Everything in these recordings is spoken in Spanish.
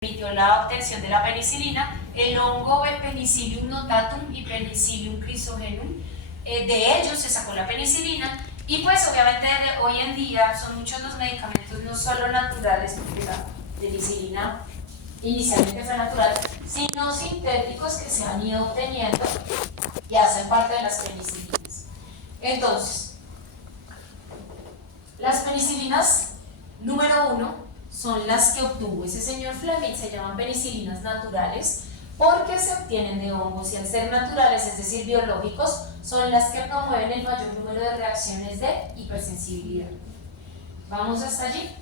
permitió la obtención de la penicilina, el hongo Penicillium notatum y Penicillium chrysogenum. De ellos se sacó la penicilina y pues obviamente hoy en día son muchos los medicamentos no solo naturales, porque la penicilina inicialmente fue natural, sino sintéticos que se han ido obteniendo y hacen parte de las penicilinas. Entonces, las penicilinas número 1 son las que obtuvo ese señor Fleming, se llaman penicilinas naturales porque se obtienen de hongos y al ser naturales, es decir, biológicos, son las que promueven el mayor número de reacciones de hipersensibilidad. ¿Vamos hasta allí?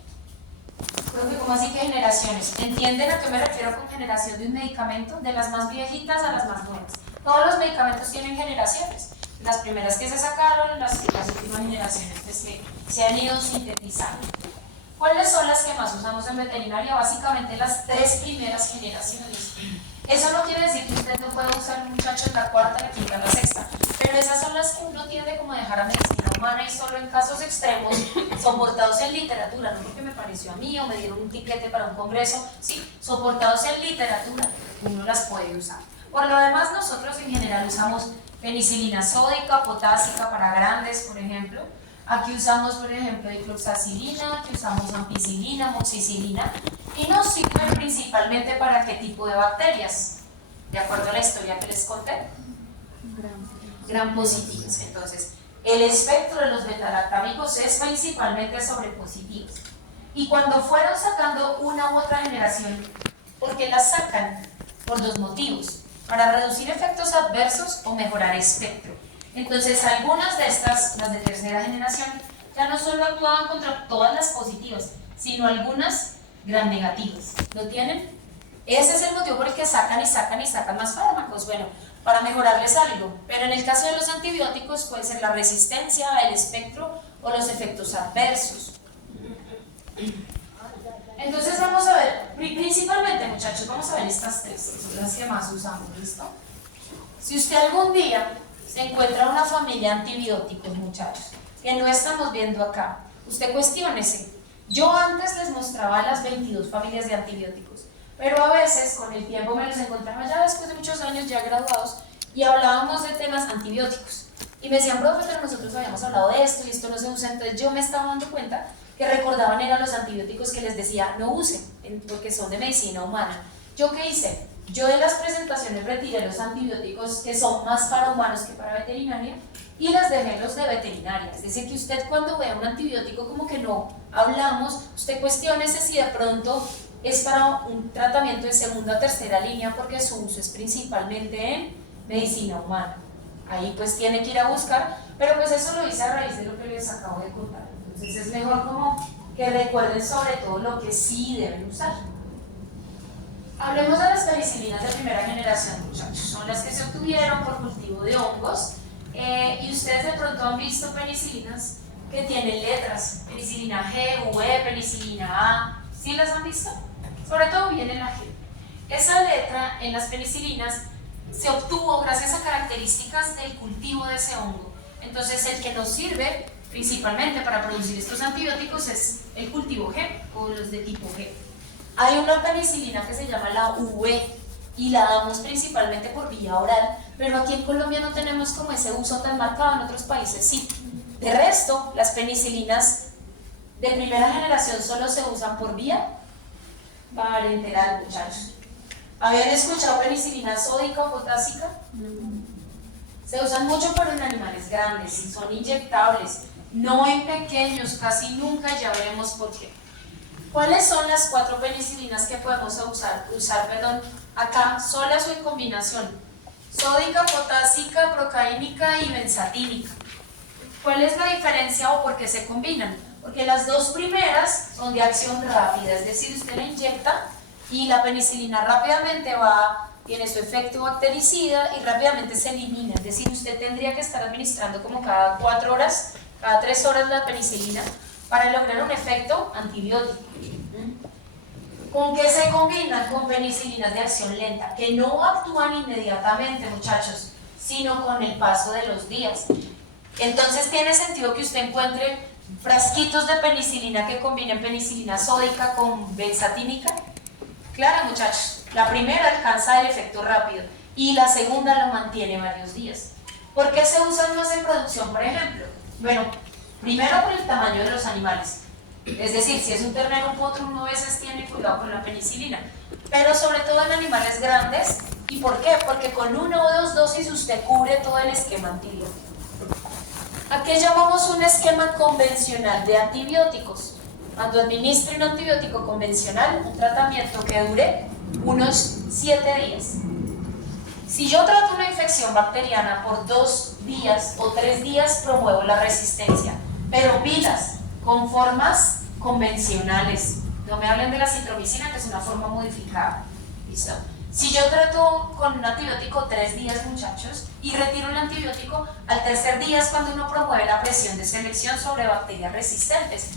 Profe, ¿cómo así que generaciones? ¿Entienden a qué me refiero con generación de un medicamento? De las más viejitas a las más nuevas. Todos los medicamentos tienen generaciones. Las primeras que se sacaron, las últimas generaciones pues, que se han ido sintetizando. ¿Cuáles son las que más usamos en veterinaria? Básicamente las 3 primeras generaciones. Eso no quiere decir que usted no pueda usar un muchacho en la 4, la 5, la 6, pero esas son las que uno tiende como a dejar a medicina humana y solo en casos extremos, soportados en literatura, no porque me pareció a mí o me dieron un tiquete para un congreso, sí, soportados en literatura, uno las puede usar. Por lo demás, nosotros en general usamos penicilina sódica, potásica para grandes, por ejemplo. Aquí usamos, por ejemplo, dicloxacilina, aquí usamos ampicilina, moxicilina y nos sirven principalmente para qué tipo de bacterias, de acuerdo a la historia que les conté. Gram positivos. Entonces, el espectro de los betalactámicos es principalmente sobre positivos. Y cuando fueron sacando una u otra generación, porque las sacan por 2 motivos, para reducir efectos adversos o mejorar espectro. Entonces, algunas de estas, las de tercera generación, ya no solo actuaban contra todas las positivas, sino algunas gram negativas. ¿Lo tienen? Ese es el motivo por el que sacan y sacan y sacan más fármacos. Bueno, para mejorarles algo. Pero en el caso de los antibióticos puede ser la resistencia, el espectro o los efectos adversos. Entonces vamos a ver, principalmente muchachos, vamos a ver estas 3, son las que más usamos, ¿listo? Si usted algún día se encuentra una familia de antibióticos, muchachos, que no estamos viendo acá, usted cuestiónese. Yo antes les mostraba las 22 familias de antibióticos, pero a veces con el tiempo me los encontraba ya después de muchos años ya graduados y hablábamos de temas antibióticos. Y me decían, profe, pero nosotros habíamos hablado de esto y esto no se usa. Entonces yo me estaba dando cuenta que recordaban eran los antibióticos que les decía no usen, porque son de medicina humana. ¿Yo qué hice? Yo de las presentaciones retiré los antibióticos que son más para humanos que para veterinaria y las dejé los de veterinaria. Es decir, que usted cuando vea un antibiótico como que no hablamos, usted cuestiónese si de pronto es para un tratamiento de segunda o tercera línea porque su uso es principalmente en medicina humana. Ahí pues tiene que ir a buscar, pero pues eso lo hice a raíz de lo que les acabo de contar. Entonces es mejor como que recuerden sobre todo lo que sí deben usar. Hablemos de las penicilinas de primera generación, muchachos. Son las que se obtuvieron por cultivo de hongos y ustedes de pronto han visto penicilinas que tienen letras, penicilina G, V, penicilina A, ¿sí las han visto? Sobre todo viene la G. Esa letra en las penicilinas se obtuvo gracias a características del cultivo de ese hongo. Entonces el que nos sirve principalmente para producir estos antibióticos es el cultivo G o los de tipo G. Hay una penicilina que se llama la UV y la damos principalmente por vía oral, pero aquí en Colombia no tenemos como ese uso tan marcado, en otros países sí. De resto, las penicilinas de primera generación solo se usan por vía parenteral, muchachos. ¿Habían escuchado penicilina sódica o potásica? Se usan mucho pero en animales grandes y son inyectables, no en pequeños, casi nunca, ya veremos por qué. ¿Cuáles son las 4 penicilinas que podemos usar acá, solas o en combinación? Sódica, potásica, procaínica y benzatínica. ¿Cuál es la diferencia o por qué se combinan? Porque las 2 primeras son de acción rápida, es decir, usted la inyecta y la penicilina rápidamente tiene su efecto bactericida y rápidamente se elimina, es decir, usted tendría que estar administrando como cada 4 horas, cada 3 horas la penicilina para lograr un efecto antibiótico. ¿Con qué se combinan? Con penicilinas de acción lenta, que no actúan inmediatamente, muchachos, sino con el paso de los días. Entonces tiene sentido que usted encuentre frasquitos de penicilina que combinen penicilina sódica con benzatínica. Claro, muchachos, la primera alcanza el efecto rápido y la segunda lo mantiene varios días. ¿Por qué se usan más en producción, por ejemplo? Bueno, primero por el tamaño de los animales. Es decir, si es un ternero, un potro, uno a veces tiene cuidado con la penicilina. Pero sobre todo en animales grandes. ¿Y por qué? Porque con una o dos dosis usted cubre todo el esquema antibiótico. ¿A qué llamamos un esquema convencional de antibióticos? Cuando administre un antibiótico convencional, un tratamiento que dure unos 7 días. Si yo trato una infección bacteriana por 2 días o 3 días, promuevo la resistencia. Pero pilas, con formas convencionales. No me hablen de la citromicina, que es una forma modificada. ¿Listo? Si yo trato con un antibiótico 3 días, muchachos, y retiro el antibiótico, al tercer día es cuando uno promueve la presión de selección sobre bacterias resistentes.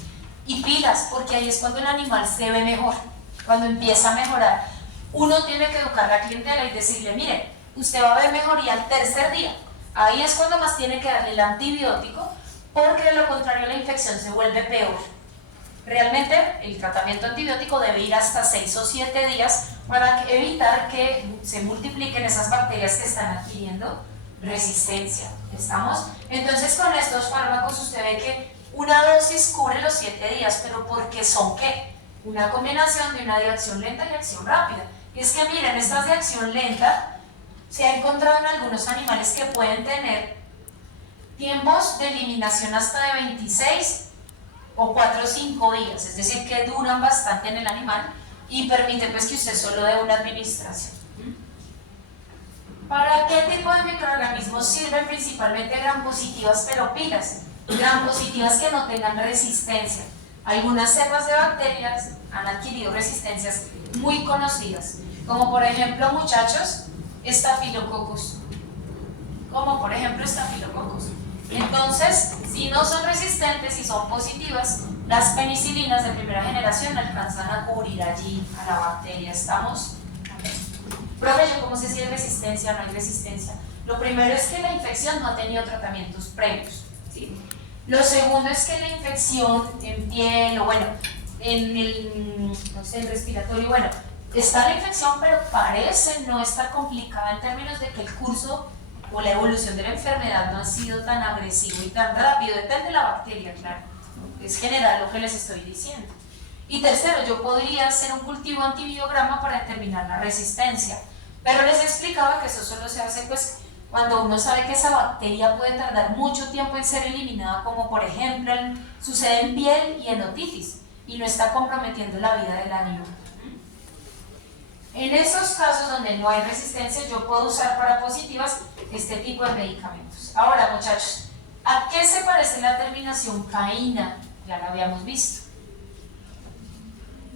Y pilas, porque ahí es cuando el animal se ve mejor, cuando empieza a mejorar. Uno tiene que educar a la clientela y decirle, mire, usted va a ver mejoría al tercer día. Ahí es cuando más tiene que darle el antibiótico, porque de lo contrario la infección se vuelve peor. Realmente el tratamiento antibiótico debe ir hasta 6 o 7 días para evitar que se multipliquen esas bacterias que están adquiriendo resistencia. ¿Estamos? Entonces con estos fármacos usted ve que una dosis cubre los 7 días, pero ¿porque son qué? Una combinación de una de acción lenta y acción rápida. Y es que miren, estas de acción lenta se ha encontrado en algunos animales que pueden tener tiempos de eliminación hasta de 26 o 4 o 5 días, es decir, que duran bastante en el animal y permiten pues que usted solo dé una administración. ¿Para qué tipo de microorganismos sirven? Principalmente gram positivas, pero pilas, gram positivas que no tengan resistencia. Algunas cepas de bacterias han adquirido resistencias muy conocidas, como por ejemplo, muchachos, Staphylococcus. Entonces, si no son resistentes y son positivas, las penicilinas de primera generación alcanzan a cubrir allí a la bacteria. ¿Estamos? Profe, ¿yo cómo sé si hay resistencia o no hay resistencia? Lo primero es que la infección no ha tenido tratamientos previos, ¿sí? Lo segundo es que la infección en piel o bueno, en el, no sé, el respiratorio, bueno, está la infección, pero parece no estar complicada en términos de que el curso o la evolución de la enfermedad no ha sido tan agresivo y tan rápido, depende de la bacteria, claro, es general lo que les estoy diciendo. Y tercero, yo podría hacer un cultivo antibiograma para determinar la resistencia, pero les explicaba que eso solo se hace pues cuando uno sabe que esa bacteria puede tardar mucho tiempo en ser eliminada, como por ejemplo sucede en piel y en otitis, y no está comprometiendo la vida del animal. En esos casos donde no hay resistencia, yo puedo usar para positivas este tipo de medicamentos. Ahora, muchachos, ¿a qué se parece la terminación caína? Ya la habíamos visto.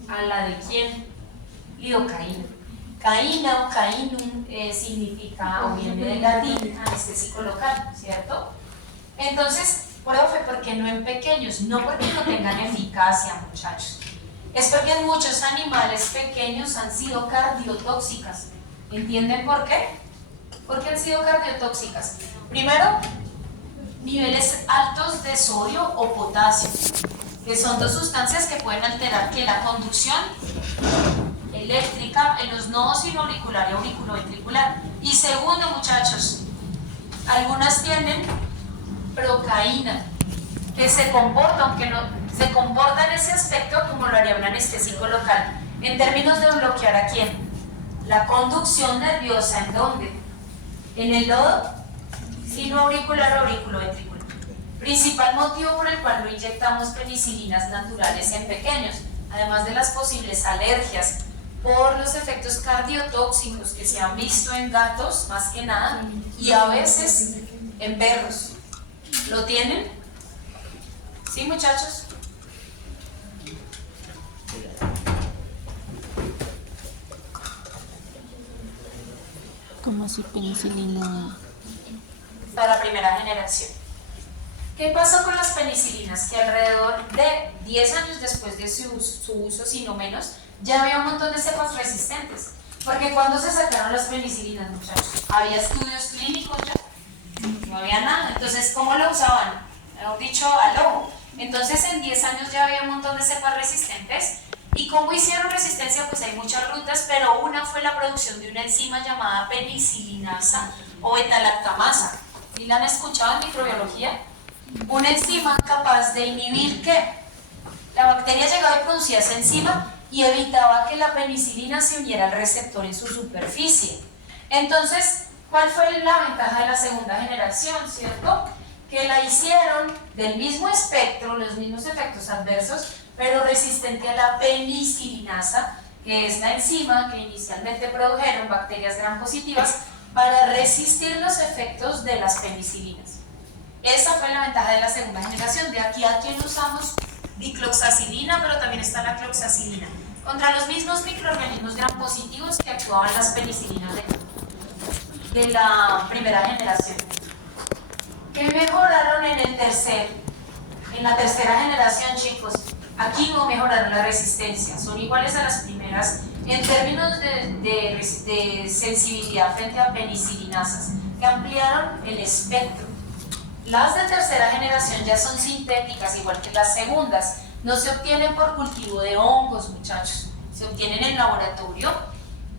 ¿A la de quién? Lidocaína. Caína o cainum significa o viene del latín anestésico local, ¿cierto? Entonces, profe, ¿por qué no en pequeños? No porque no tengan eficacia, muchachos. Es porque en muchos animales pequeños han sido cardiotóxicas. ¿Entienden por qué? ¿Por qué han sido cardiotóxicas? Primero, niveles altos de sodio o potasio, que son dos sustancias que pueden alterar que la conducción eléctrica en los nodos sinoauricular y auriculoventricular. Y segundo, muchachos, algunas tienen procaína, que se comporta, aunque no se comporta en ese aspecto como lo haría un anestésico local, en términos de bloquear a quién, la conducción nerviosa. ¿En dónde? En el nodo sinoauricular o auriculoventricular. Principal motivo por el cual no inyectamos penicilinas naturales en pequeños, además de las posibles alergias por los efectos cardiotóxicos que se han visto en gatos más que nada y a veces en perros. ¿Lo tienen? ¿Sí, muchachos? ¿Cómo así penicilina? Para primera generación. ¿Qué pasó con las penicilinas? Que alrededor de 10 años después de su uso, si no menos, ya había un montón de cepas resistentes. Porque cuando se sacaron las penicilinas, muchachos, ¿había estudios clínicos ya? No había nada. Entonces, ¿cómo lo usaban? Mejor dicho, al ojo. Entonces, en 10 años ya había un montón de cepas resistentes ¿Y cómo hicieron resistencia? Pues hay muchas rutas, pero una fue la producción de una enzima llamada penicilinasa o beta-lactamasa. ¿Sí la han escuchado en microbiología? Una enzima capaz de inhibir ¿qué? La bacteria llegaba y producía esa enzima y evitaba que la penicilina se uniera al receptor en su superficie. Entonces, ¿cuál fue la ventaja de la segunda generación, cierto? Que la hicieron del mismo espectro, los mismos efectos adversos, pero resistente a la penicilinasa, que es la enzima que inicialmente produjeron bacterias gram positivas para resistir los efectos de las penicilinas. Esa fue la ventaja de la segunda generación. De aquí a quien usamos dicloxacilina, pero también está la cloxacilina, contra los mismos microorganismos gram positivos que actuaban las penicilinas de la primera generación. ¿Qué mejoraron en la tercera generación, chicos? Aquí no mejoraron la resistencia, son iguales a las primeras en términos de sensibilidad frente a penicilinasas, que ampliaron el espectro. Las de tercera generación ya son sintéticas, igual que las segundas. No se obtienen por cultivo de hongos, muchachos, se obtienen en laboratorio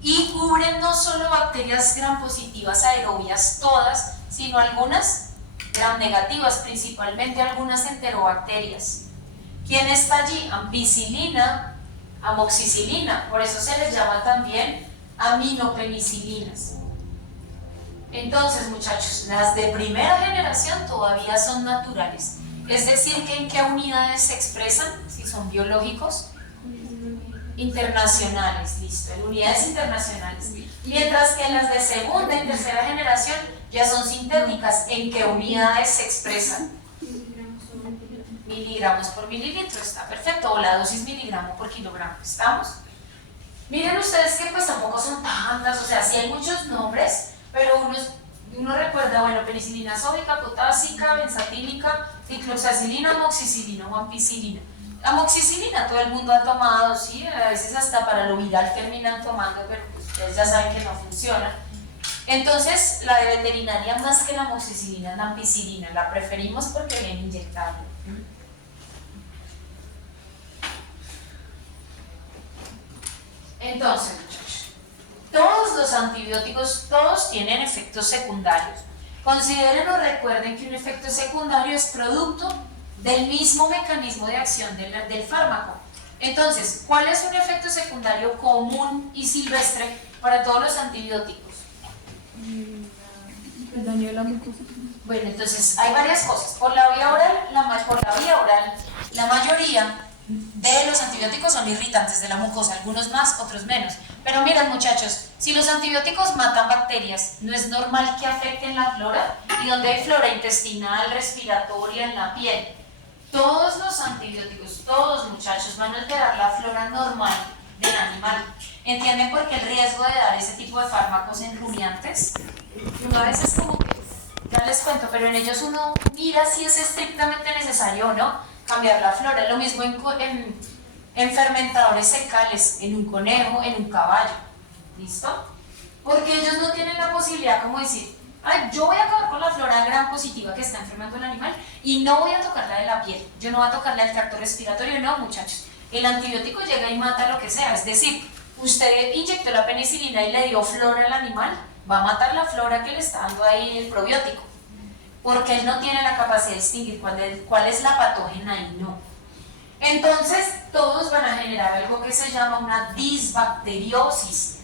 y cubren no solo bacterias gram positivas aerobias todas, sino algunas gram negativas, principalmente algunas enterobacterias. ¿Quién está allí? Ampicilina, amoxicilina, por eso se les llama también aminopenicilinas. Entonces, muchachos, las de primera generación todavía son naturales, es decir, que ¿en qué unidades se expresan? Si son biológicos, internacionales, listo, en unidades internacionales. Mientras que las de segunda y tercera generación ya son sintéticas, ¿en qué unidades se expresan? Miligramos por mililitro, está perfecto, o la dosis miligramo por kilogramo, ¿estamos? Miren ustedes que pues tampoco son tantas, o sea, sí hay muchos nombres, pero uno recuerda, bueno, penicilina sódica, potásica, benzatílica, dicloxacilina, amoxicilina o ampicilina. Amoxicilina todo el mundo ha tomado, sí, a veces hasta para lo viral terminan tomando, pero pues ustedes ya saben que no funciona. Entonces, la de veterinaria más que la amoxicilina es la ampicilina, la preferimos porque viene inyectable. Entonces, muchachos, todos los antibióticos, todos tienen efectos secundarios. Consideren o recuerden que un efecto secundario es producto del mismo mecanismo de acción del fármaco. Entonces, ¿cuál es un efecto secundario común y silvestre para todos los antibióticos? El daño de la mucosa. Bueno, entonces hay varias cosas. Por la vía oral, la mayoría de los antibióticos son irritantes de la mucosa, algunos más, otros menos. Pero miren, muchachos, si los antibióticos matan bacterias, ¿no es normal que afecten la flora? Y donde hay flora intestinal, respiratoria, en la piel. Todos los antibióticos, todos, muchachos, van a alterar la flora normal del animal. ¿Entienden por qué el riesgo de dar ese tipo de fármacos en rumiantes? Una vez es como que, ya les cuento, pero en ellos uno mira si es estrictamente necesario o no cambiar la flora. Lo mismo en fermentadores secales, en un conejo, en un caballo. ¿Listo? Porque ellos no tienen la posibilidad como decir, ay, yo voy a acabar con la flora gram positiva que está enfermando el animal y no voy a tocar la de la piel, yo no voy a tocar la del tracto respiratorio, no, muchachos. El antibiótico llega y mata lo que sea, es decir, usted inyectó la penicilina y le dio flora al animal, va a matar la flora que le está dando ahí el probiótico, porque él no tiene la capacidad de distinguir cuál es la patógena y no. Entonces, todos van a generar algo que se llama una disbacteriosis,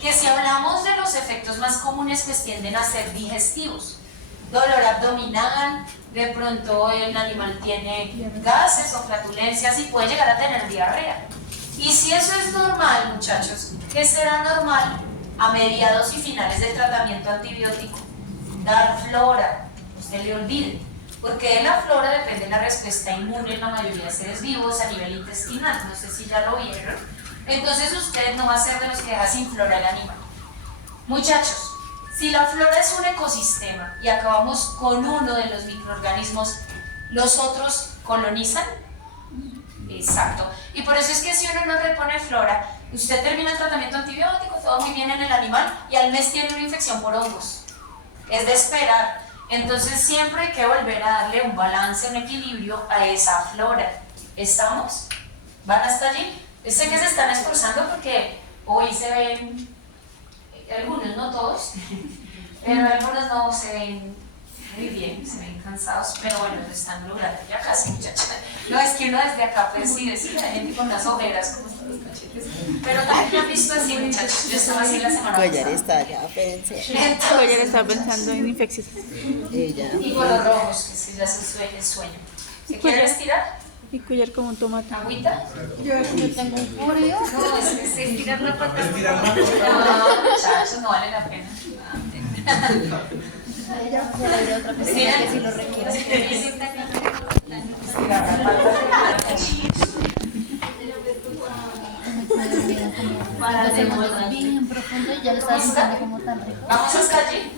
que si hablamos de los efectos más comunes, pues tienden a ser digestivos. Dolor abdominal, de pronto el animal tiene gases o flatulencias y puede llegar a tener diarrea. Y si eso es normal, muchachos, ¿qué será normal a mediados y finales del tratamiento antibiótico? Dar flora, no se le olvide, porque de la flora depende la respuesta inmune en la mayoría de seres vivos a nivel intestinal, no sé si ya lo vieron. Entonces usted no va a ser de los que deja sin flora el animal. Muchachos, si la flora es un ecosistema y acabamos con uno de los microorganismos, ¿los otros colonizan? Exacto. Y por eso es que si uno no repone flora, usted termina el tratamiento antibiótico, todo muy bien en el animal, y al mes tiene una infección por hongos. Es de esperar. Entonces siempre hay que volver a darle un balance, un equilibrio a esa flora. ¿Estamos? ¿Van hasta allí? Sé que se están esforzando porque hoy se ven, algunos, no todos, pero algunos no se ven muy bien, se ven cansados, pero bueno, lo están logrando ya casi, muchachos. No, es que uno desde acá pues sí decía la gente con las ojeras, como están los cachetes, pero también lo han visto así, muchachos. Yo estaba así la semana pasada. Collar está ya, pensé. Collar está pensando en infecciones. Ella. Y con los rojos, que es que ya se sueña el sueño. ¿Se quiere estirar? Y collar como un tomate. ¿Agüita? Yo tengo un furio. No, es estirar la pata. No, muchachos, no vale la pena. Pero hay otra persona que si lo requiere. Estirar la pata. Para Hacemos bien profundo y ya lo estás buscando como tan rico. Vamos hasta allí.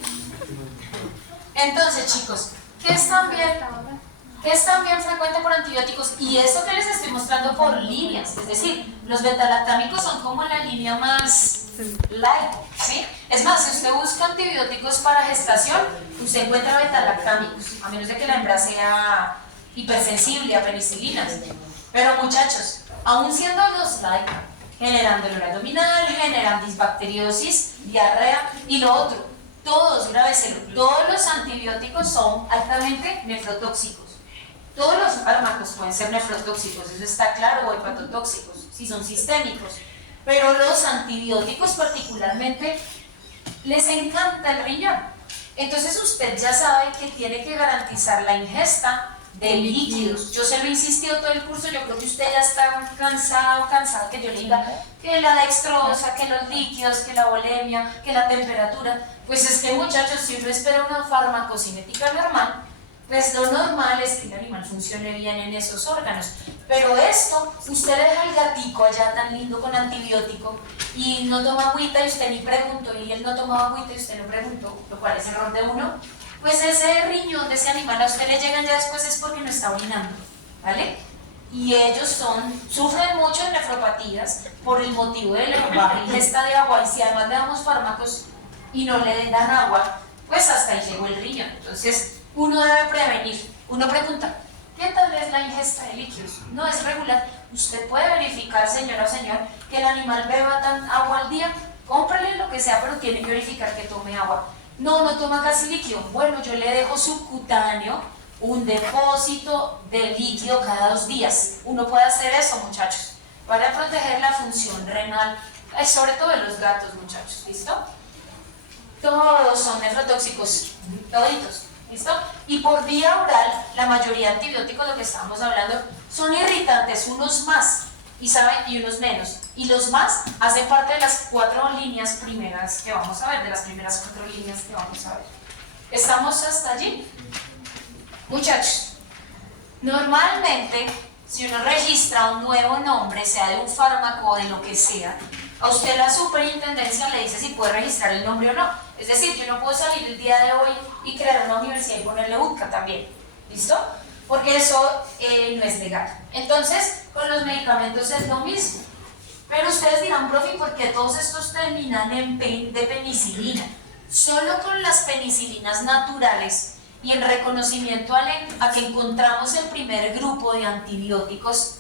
Entonces, chicos, ¿qué es también frecuente por antibióticos? Y eso que les estoy mostrando por líneas, es decir, los betalactámicos son como la línea más light, ¿sí? Es más, si usted busca antibióticos para gestación, usted encuentra betalactámicos, a menos de que la hembra sea hipersensible a penicilinas. Pero muchachos, aún siendo los light, generan dolor abdominal, generan disbacteriosis, diarrea y lo otro, todos, grábeselo, todos los antibióticos son altamente nefrotóxicos. Todos los fármacos pueden ser nefrotóxicos, eso está claro, o hepatotóxicos, si son sistémicos. Pero los antibióticos particularmente les encanta el riñón. Entonces usted ya sabe que tiene que garantizar la ingesta de líquidos. Yo se lo he insistido todo el curso, yo creo que usted ya está cansada que yo le diga que la dextrosa, que los líquidos, que la volemia, que la temperatura. Pues es que muchachos, si uno espera una farmacocinética normal, pues lo normal es que el animal funcione bien en esos órganos. Pero esto, usted deja el gatico allá tan lindo con antibiótico y no toma agüita y usted ni preguntó, y él no tomaba agüita y usted no preguntó, lo cual es error de uno, pues ese riñón de ese animal a usted le llegan ya después es porque no está orinando, ¿vale? Y ellos sufren mucho de nefropatías por el motivo de la baja ingesta de agua, y si además le damos fármacos y no le dan agua, pues hasta ahí llegó el riñón. Entonces uno debe prevenir. Uno pregunta, ¿qué tal es la ingesta de líquidos? No es regular. Usted puede verificar, señora o señor, que el animal beba tan agua al día. Cómprale lo que sea, pero tiene que verificar que tome agua. No toma casi líquido. Bueno, yo le dejo subcutáneo un depósito de líquido cada 2 días. Uno puede hacer eso, muchachos, para proteger la función renal, sobre todo de los gatos, muchachos. ¿Listo? Todos son nefrotóxicos, toditos. ¿Listo? Y por vía oral, la mayoría de antibióticos, lo que estábamos hablando, son irritantes, unos más y unos menos. Y los más hacen parte de las 4 líneas primeras que vamos a ver, de las primeras 4 líneas que vamos a ver. ¿Estamos hasta allí? Muchachos, normalmente, si uno registra un nuevo nombre, sea de un fármaco o de lo que sea, a usted la superintendencia le dice si puede registrar el nombre o no. Es decir, yo no puedo salir el día de hoy y crear una universidad y ponerle UTCA también. ¿Listo? Porque eso no es legal. Entonces, con los medicamentos es lo mismo. Pero ustedes dirán, profe, ¿por qué todos estos terminan en de penicilina? Solo con las penicilinas naturales y en reconocimiento a que encontramos el primer grupo de antibióticos,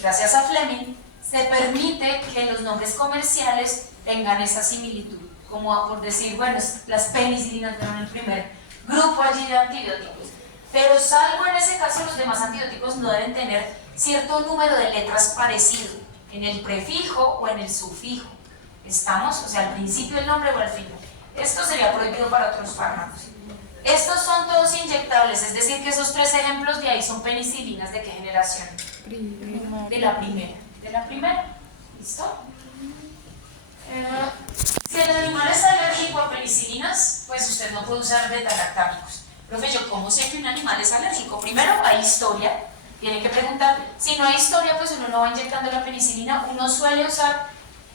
gracias a Fleming, se permite que los nombres comerciales tengan esa similitud, como por decir, bueno, las penicilinas fueron el primer grupo allí de antibióticos. Pero salvo en ese caso, los demás antibióticos no deben tener cierto número de letras parecido en el prefijo o en el sufijo. ¿Estamos? O sea, al principio del nombre o al final. Esto sería prohibido para otros fármacos. Estos son todos inyectables, es decir, que esos 3 ejemplos de ahí son penicilinas. ¿De qué generación? De la primera. ¿De la primera? ¿Listo? Si el animal es alérgico a penicilinas, pues usted no puede usar betalactámicos. Profe, ¿yo cómo sé que un animal es alérgico? Primero, hay historia. Tiene que preguntar. Si no hay historia, pues uno no va inyectando la penicilina. Uno suele usar,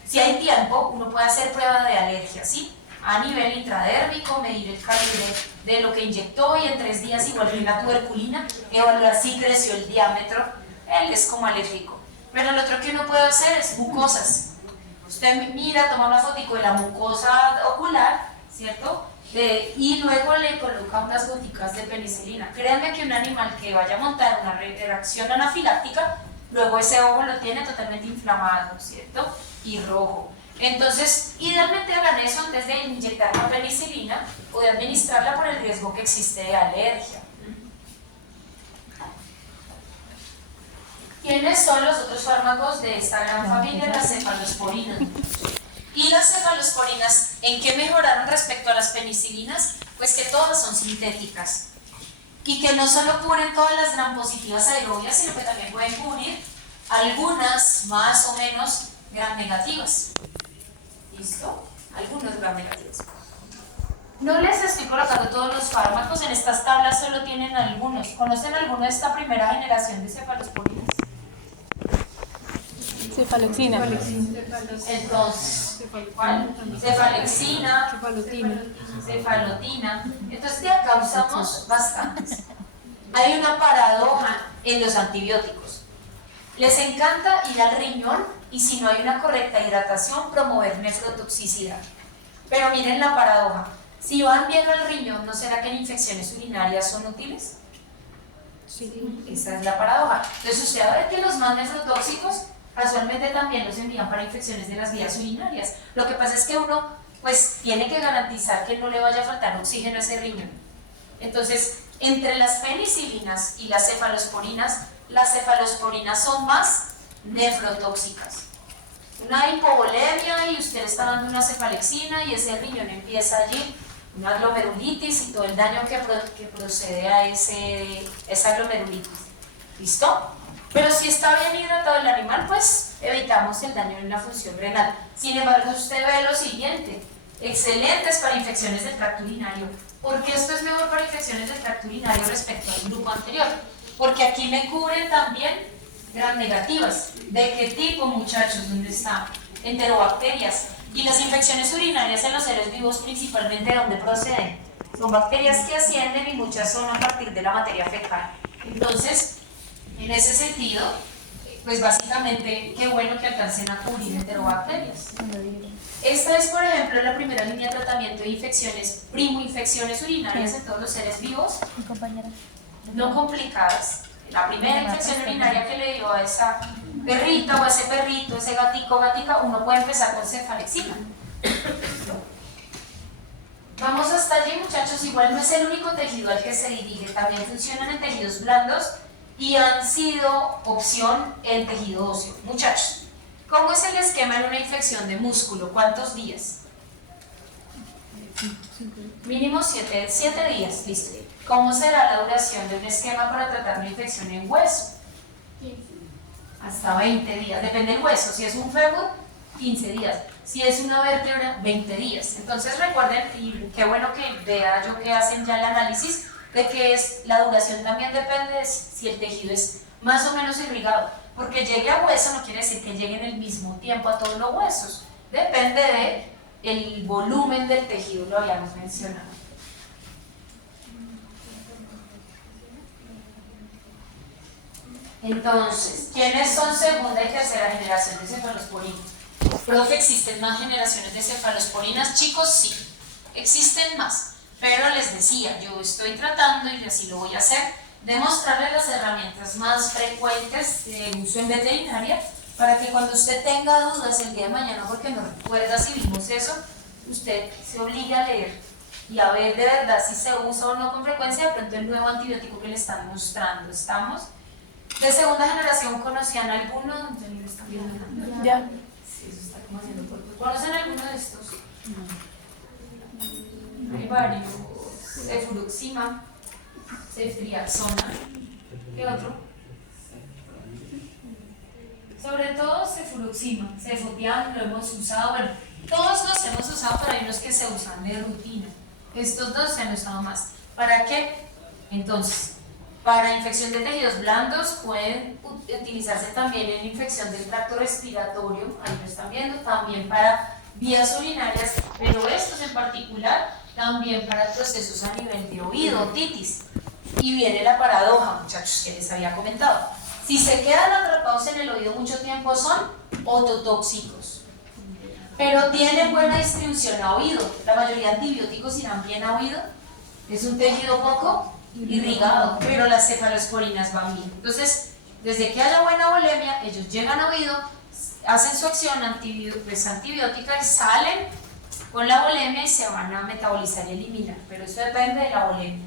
si hay tiempo, uno puede hacer prueba de alergia, ¿sí? A nivel intradérmico, medir el calibre de lo que inyectó y en 3 días, igual que la tuberculina, evaluar si creció el diámetro. Él es como alérgico. Pero lo otro que uno puede hacer es mucosas. Usted mira, toma una fotico de la mucosa ocular, ¿cierto? Y luego le coloca unas goticas de penicilina. Créanme que un animal que vaya a montar una reacción anafiláctica luego ese ojo lo tiene totalmente inflamado, ¿cierto? Y rojo. Entonces, idealmente hagan eso antes de inyectar la penicilina o de administrarla por el riesgo que existe de alergia. ¿Quiénes son los otros fármacos de esta gran familia? Las cefalosporinas. ¿Y las cefalosporinas en qué mejoraron respecto a las penicilinas? Pues que todas son sintéticas y que no solo cubren todas las gram positivas aerobias, sino que también pueden cubrir algunas más o menos gram negativas. ¿Listo? Algunos gram negativos. No les estoy colocando todos los fármacos, en estas tablas solo tienen algunos. ¿Conocen alguno de esta primera generación de cefalosporinas? Cefaloxina. Entonces, ¿cuál? Cefalexina, cefalotina. Entonces de acá usamos bastantes. Hay una paradoja en los antibióticos. Les encanta ir al riñón y si no hay una correcta hidratación promover nefrotoxicidad. Pero miren la paradoja. Si van bien al riñón, ¿no será que en infecciones urinarias son útiles? Sí. Esa es la paradoja. Entonces usted va a ver que los más nefrotóxicos casualmente también los envían para infecciones de las vías urinarias. Lo que pasa es que uno pues tiene que garantizar que no le vaya a faltar oxígeno a ese riñón. Entonces, entre las penicilinas y las cefalosporinas son más nefrotóxicas. Una hipovolemia y usted está dando una cefalexina y ese riñón empieza allí una glomerulitis y todo el daño que procede a esa glomerulitis. ¿Listo? Pero si está bien hidratado el animal, pues evitamos el daño en la función renal. Sin embargo, usted ve lo siguiente: excelentes para infecciones del tracto urinario. ¿Por qué esto es mejor para infecciones del tracto urinario respecto al grupo anterior? Porque aquí me cubren también gram negativas. ¿De qué tipo, muchachos? ¿Dónde está? Enterobacterias. Y las infecciones urinarias en los seres vivos, principalmente, ¿de dónde proceden? Son bacterias que ascienden y muchas son a partir de la materia fecal. Entonces, en ese sentido, pues básicamente, qué bueno que alcancen a cubrir enterobacterias. Esta es, por ejemplo, la primera línea de tratamiento de infecciones, primoinfecciones urinarias en todos los seres vivos, no complicadas. La primera infección urinaria que le dio a esa perrita o a ese perrito, ese gatico o gatica, uno puede empezar con cefalexina. Vamos hasta allí, muchachos. Igual no es el único tejido al que se dirige, también funcionan en tejidos blandos y han sido opción en tejido óseo. Muchachos, ¿cómo es el esquema en una infección de músculo? ¿Cuántos días? Mínimo 7 días, listo. ¿Cómo será la duración de un esquema para tratar una infección en hueso? Hasta 20 días, depende del hueso. Si es un fémur, 15 días. Si es una vértebra, 20 días. Entonces recuerden, y qué bueno que vea yo que hacen ya el análisis, de que la duración también depende de si el tejido es más o menos irrigado. Porque llegue a hueso no quiere decir que llegue en el mismo tiempo a todos los huesos. Depende del volumen del tejido, lo habíamos mencionado. Entonces, ¿quiénes son segunda y tercera generación de cefalosporinas? Profe, ¿existen más generaciones de cefalosporinas? Chicos, sí, existen más. Pero les decía, yo estoy tratando, y así lo voy a hacer, de mostrarles las herramientas más frecuentes de uso en veterinaria para que cuando usted tenga dudas el día de mañana, porque no recuerda si vimos eso, usted se obligue a leer y a ver de verdad si se usa o no con frecuencia de pronto el nuevo antibiótico que le están mostrando. ¿Estamos? De segunda generación, ¿conocían alguno? Ya. Sí, eso está como haciendo polvo. ¿Conocen alguno de estos? Hay varios. Cefuroxima, ceftriaxona. ¿Qué otro? Sobre todo cefuroxima, cefotiam lo hemos usado. Bueno, todos los hemos usado, pero hay unos que se usan de rutina. Estos dos se han usado más. ¿Para qué? Entonces, para infección de tejidos blandos pueden utilizarse también en infección del tracto respiratorio, ahí lo están viendo, también para vías urinarias, pero estos en particular también para procesos a nivel de oído, otitis. Y viene la paradoja, muchachos, que les había comentado. Si se quedan atrapados en el oído mucho tiempo son ototóxicos, pero tienen buena distribución a oído. La mayoría de antibióticos irán bien a oído, es un tejido poco irrigado, pero las cefalosporinas van bien. Entonces, Desde que haya buena volemia, ellos llegan a oído, hacen su acción antibiótica y salen con la volemia y se van a metabolizar y eliminar, pero eso depende de la volemia.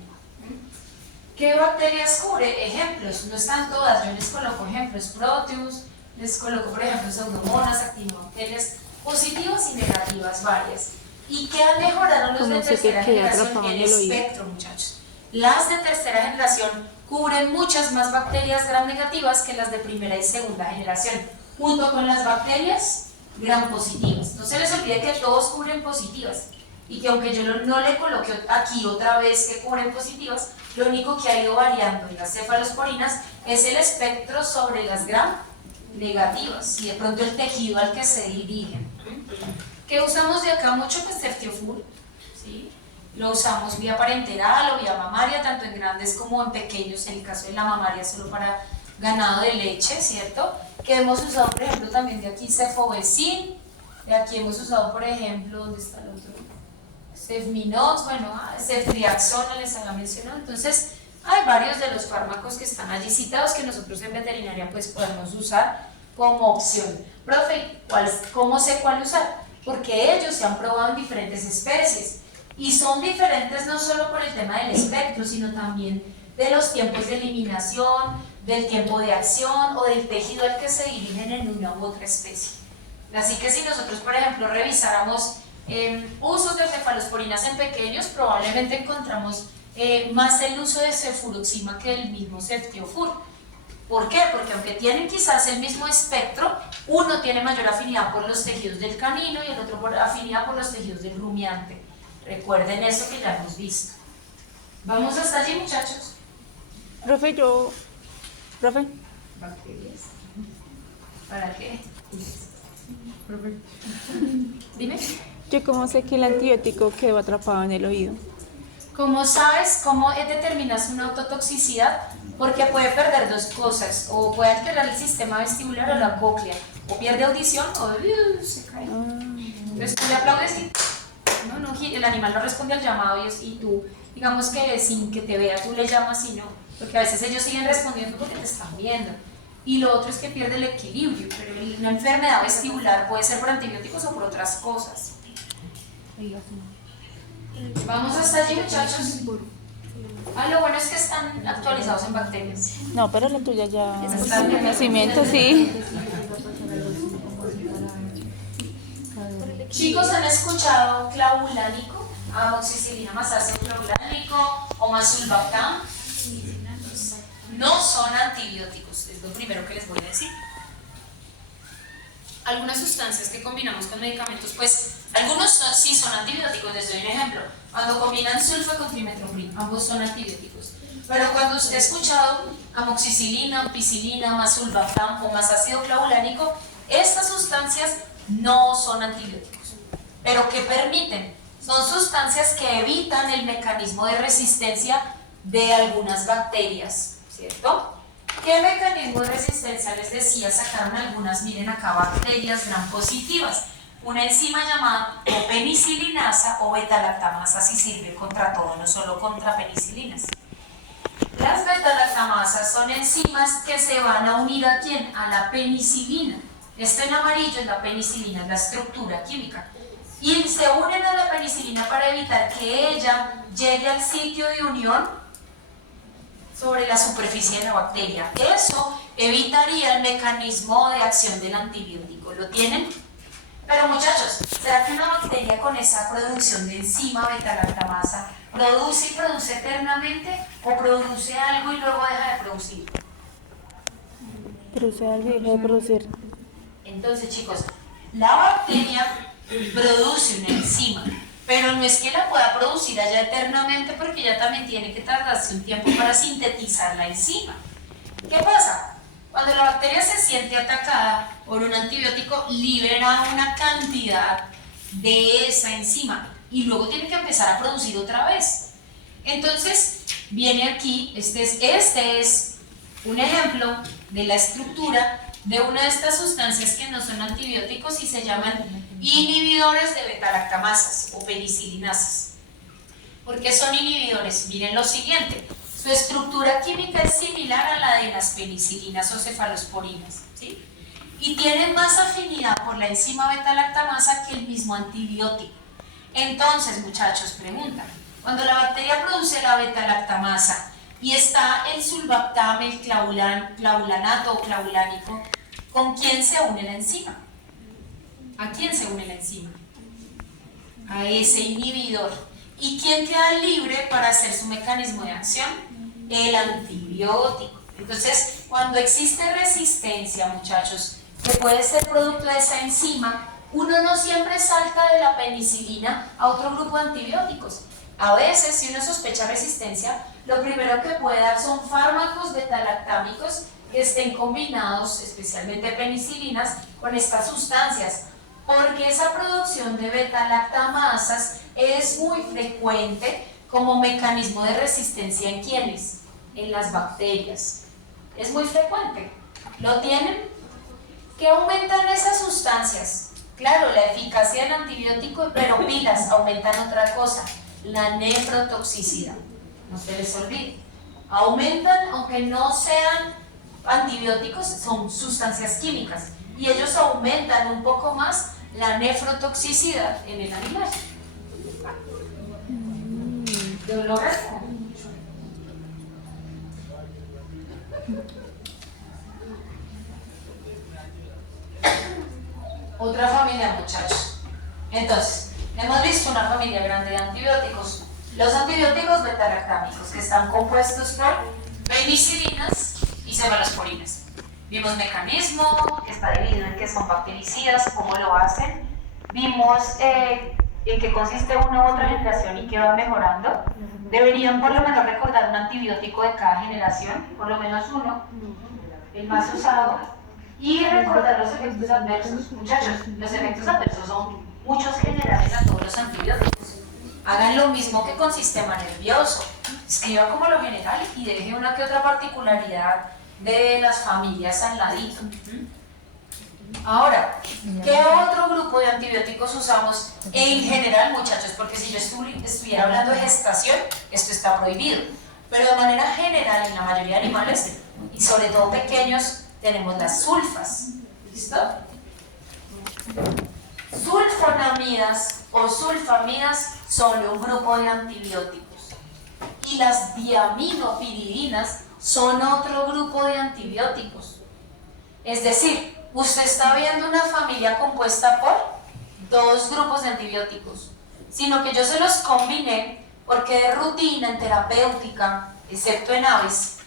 ¿Qué bacterias cubre? Ejemplos, no están todas, yo les coloco ejemplos, Proteus, les coloco por ejemplo Pseudomonas, actinobacterias positivas y negativas varias. ¿Y qué mejoraron los de tercera generación? El espectro, muchachos. Las de tercera generación cubren muchas más bacterias gram negativas que las de primera y segunda generación, junto con las bacterias gram positivas. No se les olvide que todos cubren positivas y que aunque yo no le coloque aquí otra vez que cubren positivas, lo único que ha ido variando en las cefalosporinas es el espectro sobre las gram negativas y de pronto el tejido al que se dirigen. ¿Qué usamos de acá mucho? Pues Ceftiofur, ¿sí? Lo usamos vía parenteral o vía mamaria, tanto en grandes como en pequeños, en el caso de la mamaria solo para ganado de leche, ¿cierto? Que hemos usado, por ejemplo, también de aquí Cefovecin, de aquí hemos usado, por ejemplo, ¿dónde está el otro? Cefminox, bueno, Ceftriaxona les había mencionado. Entonces, hay varios de los fármacos que están allí citados que nosotros en veterinaria pues podemos usar como opción. Profe, ¿cómo sé cuál usar? Porque ellos se han probado en diferentes especies y son diferentes no solo por el tema del espectro, sino también de los tiempos de eliminación, del tiempo de acción o del tejido al que se dirigen en una u otra especie. Así que si nosotros, por ejemplo, revisáramos usos de cefalosporinas en pequeños, probablemente encontramos más el uso de cefuroxima que el mismo Ceftiofur. ¿Por qué? Porque aunque tienen quizás el mismo espectro, uno tiene mayor afinidad por los tejidos del canino y el otro por afinidad por los tejidos del rumiante. Recuerden eso que ya hemos visto. ¿Vamos hasta allí, muchachos? Profe, Profe. ¿Bacterias? ¿Para qué? Profe. Dime. Yo cómo sé que el antibiótico quedó atrapado en el oído. ¿Cómo sabes cómo determinas una autotoxicidad? Porque puede perder dos cosas, o puede alterar el sistema vestibular o la cóclea, o pierde audición o se cae. Entonces tú le aplaudes y el animal no responde al llamado y tú, digamos que sin que te vea, tú le llamas y no, porque a veces ellos siguen respondiendo porque te están viendo. Y lo otro es que pierde el equilibrio, pero una enfermedad vestibular puede ser por antibióticos o por otras cosas. Vamos hasta allí, muchachos. Lo bueno es que están actualizados en bacterias. No, pero la tuya ya Está es bien. conocimiento, sí. Chicos, ¿han escuchado clavulánico? Amoxicilina más ácido clavulánico o masulbactam. No son antibióticos, es lo primero que les voy a decir. Algunas sustancias que combinamos con medicamentos, pues algunos sí son antibióticos. Les doy un ejemplo. Cuando combinan sulfa con trimethoprim, ambos son antibióticos. Pero cuando usted ha escuchado amoxicilina, ampicilina, masulbactam o más ácido clavulánico, estas sustancias no son antibióticos. ¿Pero qué permiten? Son sustancias que evitan el mecanismo de resistencia de algunas bacterias, ¿cierto? ¿Qué mecanismo de resistencia? Les decía, sacaron algunas, miren acá, bacterias gram positivas. Una enzima llamada o penicilinasa o beta-lactamasa, si sirve contra todo, no solo contra penicilinas. Las beta-lactamasas son enzimas que se van a unir ¿a quién? A la penicilina. Este en amarillo es la penicilina, es la estructura química. Y se unen a la penicilina para evitar que ella llegue al sitio de unión sobre la superficie de la bacteria. Eso evitaría el mecanismo de acción del antibiótico. ¿Lo tienen? Pero muchachos, ¿será que una bacteria con esa producción de enzima beta-lactamasa produce y produce eternamente o produce algo y luego deja de producir? Produce algo y deja de producir. Entonces, chicos, la bacteria produce una enzima, pero no es que la pueda producir allá eternamente porque ella también tiene que tardarse un tiempo para sintetizar la enzima. ¿Qué pasa? Cuando la bacteria se siente atacada por un antibiótico, libera una cantidad de esa enzima y luego tiene que empezar a producir otra vez. Entonces, viene aquí, este es un ejemplo de la estructura de una de estas sustancias que no son antibióticos y se llaman inhibidores de beta-lactamasas o penicilinasas. ¿Por qué son inhibidores? Miren lo siguiente, Su estructura química es similar a la de las penicilinas o cefalosporinas, ¿sí? Y tienen más afinidad por la enzima beta-lactamasa que el mismo antibiótico. Entonces, muchachos, pregunta, cuando la bacteria produce la beta-lactamasa y está el sulbactam, el clavulanato o clavulánico, ¿con quién se une la enzima? ¿A quién se une la enzima? A ese inhibidor. ¿Y quién queda libre para hacer su mecanismo de acción? El antibiótico. Entonces, cuando existe resistencia, muchachos, que puede ser producto de esa enzima, uno no siempre salta de la penicilina a otro grupo de antibióticos. A veces, si uno sospecha resistencia, lo primero que puede dar son fármacos betalactámicos que estén combinados, especialmente penicilinas, con estas sustancias, porque esa producción de beta-lactamasas es muy frecuente como mecanismo de resistencia en ¿quiénes? En las bacterias. Es muy frecuente. ¿Lo tienen? ¿Qué aumentan esas sustancias? Claro, la eficacia del antibiótico, pero pilas, aumentan otra cosa, la nefrotoxicidad. No se les olvide. Aumentan, aunque no sean antibióticos, son sustancias químicas. Y ellos aumentan un poco más la nefrotoxicidad en el animal. ¿De lo resto? Otra familia, muchachos. Entonces, hemos visto una familia grande de antibióticos. Los antibióticos betalactámicos, que están compuestos por penicilinas y cefalosporinas. Vimos mecanismo, que está dividido en que son bactericidas, cómo lo hacen. Vimos en qué consiste una u otra generación y qué va mejorando. Deberían por lo menos recordar un antibiótico de cada generación, por lo menos uno, el más usado. Y recordar los efectos adversos. Muchachos, los efectos adversos son muchos generales a todos los antibióticos. Hagan lo mismo que con sistema nervioso. Escriba como lo general y deje una que otra particularidad de las familias al ladito. Ahora, ¿qué otro grupo de antibióticos usamos en general, muchachos? Porque si yo estuviera hablando de gestación, esto está prohibido. Pero de manera general, en la mayoría de animales, y sobre todo pequeños, tenemos las sulfas. ¿Listo? Sulfonamidas o sulfamidas son un grupo de antibióticos. Y las diaminopiridinas son otro grupo de antibióticos. Es decir, usted está viendo una familia compuesta por dos grupos de antibióticos, sino que yo se los combiné porque es rutina en terapéutica, excepto en aves,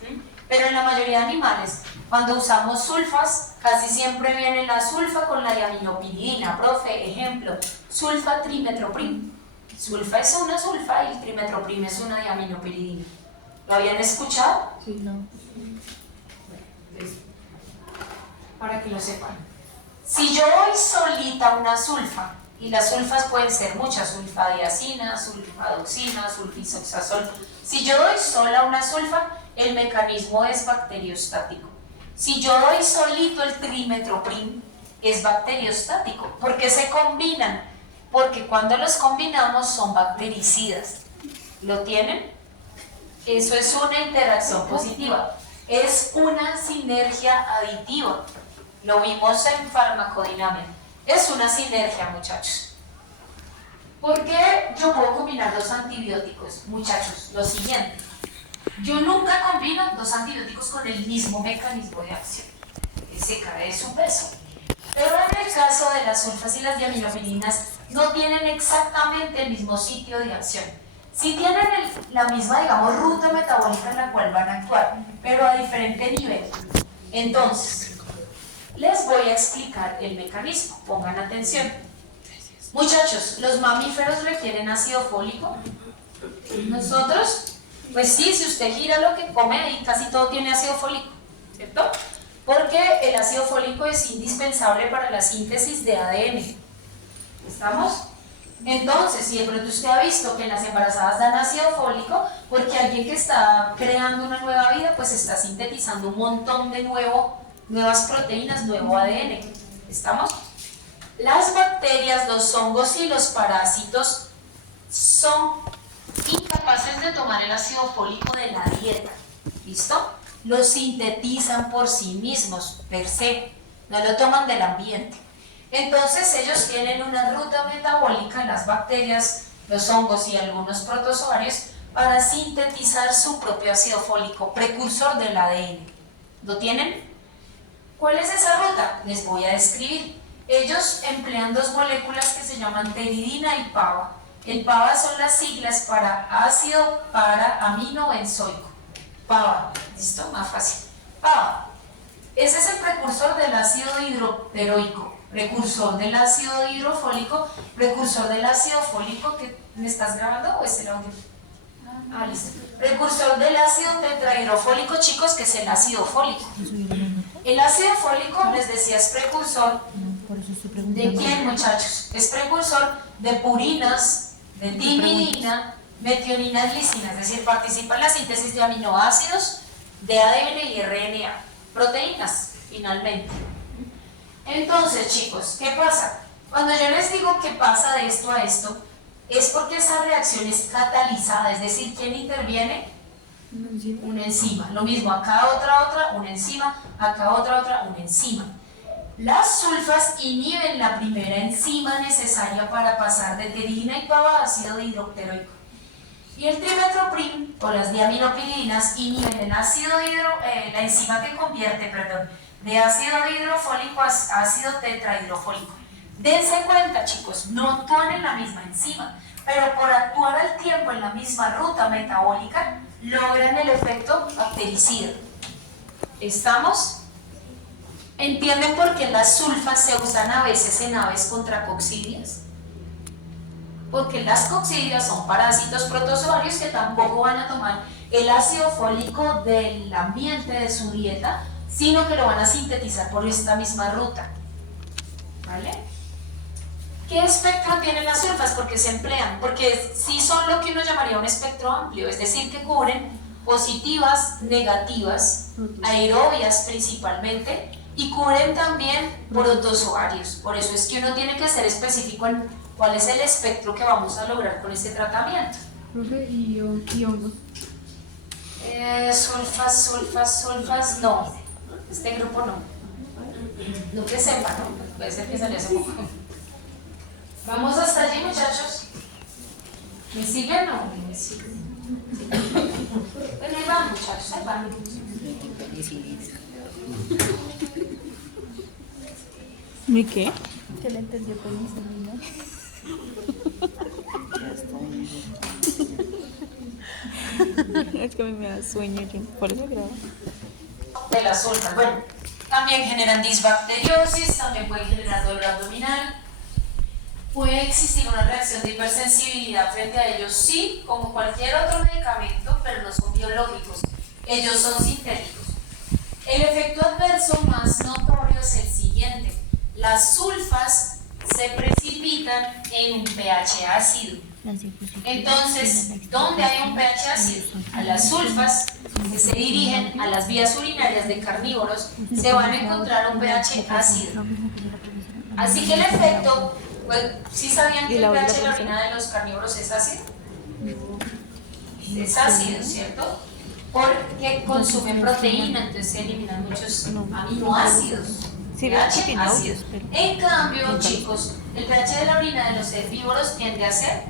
pero en la mayoría de animales, cuando usamos sulfas, casi siempre viene la sulfa con la diaminopiridina. Profe, ejemplo, sulfa-trimetoprim. Sulfa es una sulfa y el trimetoprim es una diaminopiridina. ¿Lo habían escuchado? Sí, no. Para que lo sepan. Si yo doy solita una sulfa, y las sulfas pueden ser muchas, sulfadiazina, sulfadoxina, sulfisoxazol. Si yo doy sola una sulfa, el mecanismo es bacteriostático. Si yo doy solito el trimetoprim, es bacteriostático. ¿Por qué se combinan? Porque cuando los combinamos son bactericidas. ¿Lo tienen? Eso es una interacción positiva. Es una sinergia aditiva. Lo vimos en farmacodinámica. Es una sinergia, muchachos. ¿Por qué yo puedo combinar dos antibióticos? Muchachos, lo siguiente. Yo nunca combino dos antibióticos con el mismo mecanismo de acción. Se cae su peso. Pero en el caso de las sulfas y las diaminopiridinas, no tienen exactamente el mismo sitio de acción. Sí tienen la misma, digamos, ruta metabólica en la cual van a actuar, pero a diferente nivel. Entonces, les voy a explicar el mecanismo. Pongan atención. Muchachos, ¿los mamíferos requieren ácido fólico? ¿Nosotros? Pues sí, si usted gira lo que come, ahí casi todo tiene ácido fólico, ¿cierto? Porque el ácido fólico es indispensable para la síntesis de ADN. ¿Estamos? Entonces, si de pronto usted ha visto que en las embarazadas dan ácido fólico, porque alguien que está creando una nueva vida, pues está sintetizando un montón de nuevas proteínas, nuevo ADN. ¿Estamos? Las bacterias, los hongos y los parásitos son incapaces capaces de tomar el ácido fólico de la dieta, ¿listo? Lo sintetizan por sí mismos, per se, no lo toman del ambiente. Entonces ellos tienen una ruta metabólica, las bacterias, los hongos y algunos protozoarios, para sintetizar su propio ácido fólico, precursor del ADN. ¿Lo tienen? ¿Cuál es esa ruta? Les voy a describir. Ellos emplean dos moléculas que se llaman pteridina y PABA. El PABA son las siglas para ácido para aminobenzoico. PABA, ¿listo? Más fácil. PABA. Ese es el precursor del ácido hidroperoico, precursor del ácido hidrofólico, precursor del ácido fólico. ¿Que me estás grabando o es el audio? Ah, listo. Precursor del ácido tetrahidrofólico, chicos, que es el ácido fólico. El ácido fólico, les decía, es precursor ¿de quién, muchachos? Es precursor de purinas, de timidina, metionina, glicina, es decir, participa en la síntesis de aminoácidos, de ADN y RNA, proteínas, finalmente. Entonces, chicos, ¿qué pasa? Cuando yo les digo que pasa de esto a esto, es porque esa reacción es catalizada, es decir, ¿quién interviene? Una enzima. Lo mismo, acá otra, una enzima, acá otra, una enzima. Las sulfas inhiben la primera enzima necesaria para pasar de pteridina y PABA a ácido hidroperoico. Y el trimetoprim o las diaminopiridinas inhiben el la enzima que convierte, de ácido hidrofólico a ácido tetrahidrofólico. Dense cuenta, chicos, no actúan en la misma enzima, pero por actuar al tiempo en la misma ruta metabólica, logran el efecto bactericida. ¿Estamos? ¿Entienden por qué las sulfas se usan a veces en aves contra coccidias? Porque las coccidias son parásitos protozoarios que tampoco van a tomar el ácido fólico del ambiente de su dieta, sino que lo van a sintetizar por esta misma ruta. ¿Vale? ¿Qué espectro tienen las sulfas? Porque se emplean, porque sí son lo que uno llamaría un espectro amplio, es decir, que cubren positivas, negativas, aerobias principalmente, y cubren también protozoarios. Por eso es que uno tiene que ser específico en cuál es el espectro que vamos a lograr con este tratamiento. Profe, ¿y hongos? Sulfas, no. Este grupo no. No que sepa, ¿no? Puede ser que salió hace poco. Vamos hasta allí, muchachos. ¿Me siguen o no me siguen? Bueno, ahí van, muchachos, ahí van. ¿Y qué? Que le entendió penicilina. Es que a mí me da sueño, yo por eso grabo. De las sulfas, bueno, también generan disbacteriosis, también pueden generar dolor abdominal. ¿Puede existir una reacción de hipersensibilidad frente a ellos? Sí, como cualquier otro medicamento, pero no son biológicos. Ellos son sintéticos. El efecto adverso más notorio es el siguiente. Las sulfas se precipitan en un pH ácido. Entonces, ¿dónde hay un pH ácido? A las sulfas que se dirigen a las vías urinarias de carnívoros se van a encontrar un pH ácido. Así que el efecto, pues, ¿sí sabían que el pH de la orina de los carnívoros es ácido? Es ácido, ¿cierto? Porque consumen proteína, entonces se eliminan muchos aminoácidos. Sí, pH ácido. En cambio, chicos, el pH de la orina de los herbívoros tiende a ser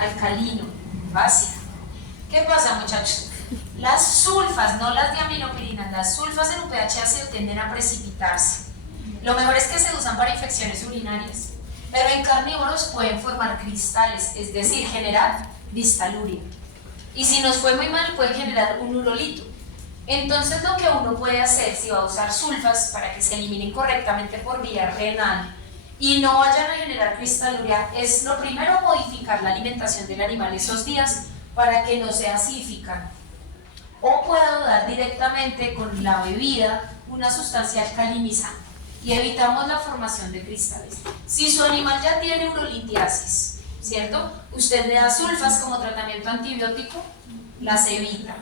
alcalino, básico. ¿Qué pasa, muchachos? Las sulfas, no las diaminopirinas, las sulfas en un pH ácido tienden a precipitarse. Lo mejor es que se usan para infecciones urinarias, pero en carnívoros pueden formar cristales, es decir, generar cristaluria. Y si nos fue muy mal, pueden generar un urolito. Entonces, lo que uno puede hacer si va a usar sulfas para que se eliminen correctamente por vía renal y no vayan a generar cristaluria, es lo primero modificar la alimentación del animal esos días para que no sea acidificante. O puedo dar directamente con la bebida una sustancia alcalinizante y evitamos la formación de cristales. Si su animal ya tiene urolitiasis, ¿cierto? Usted le da sulfas como tratamiento antibiótico, las evita.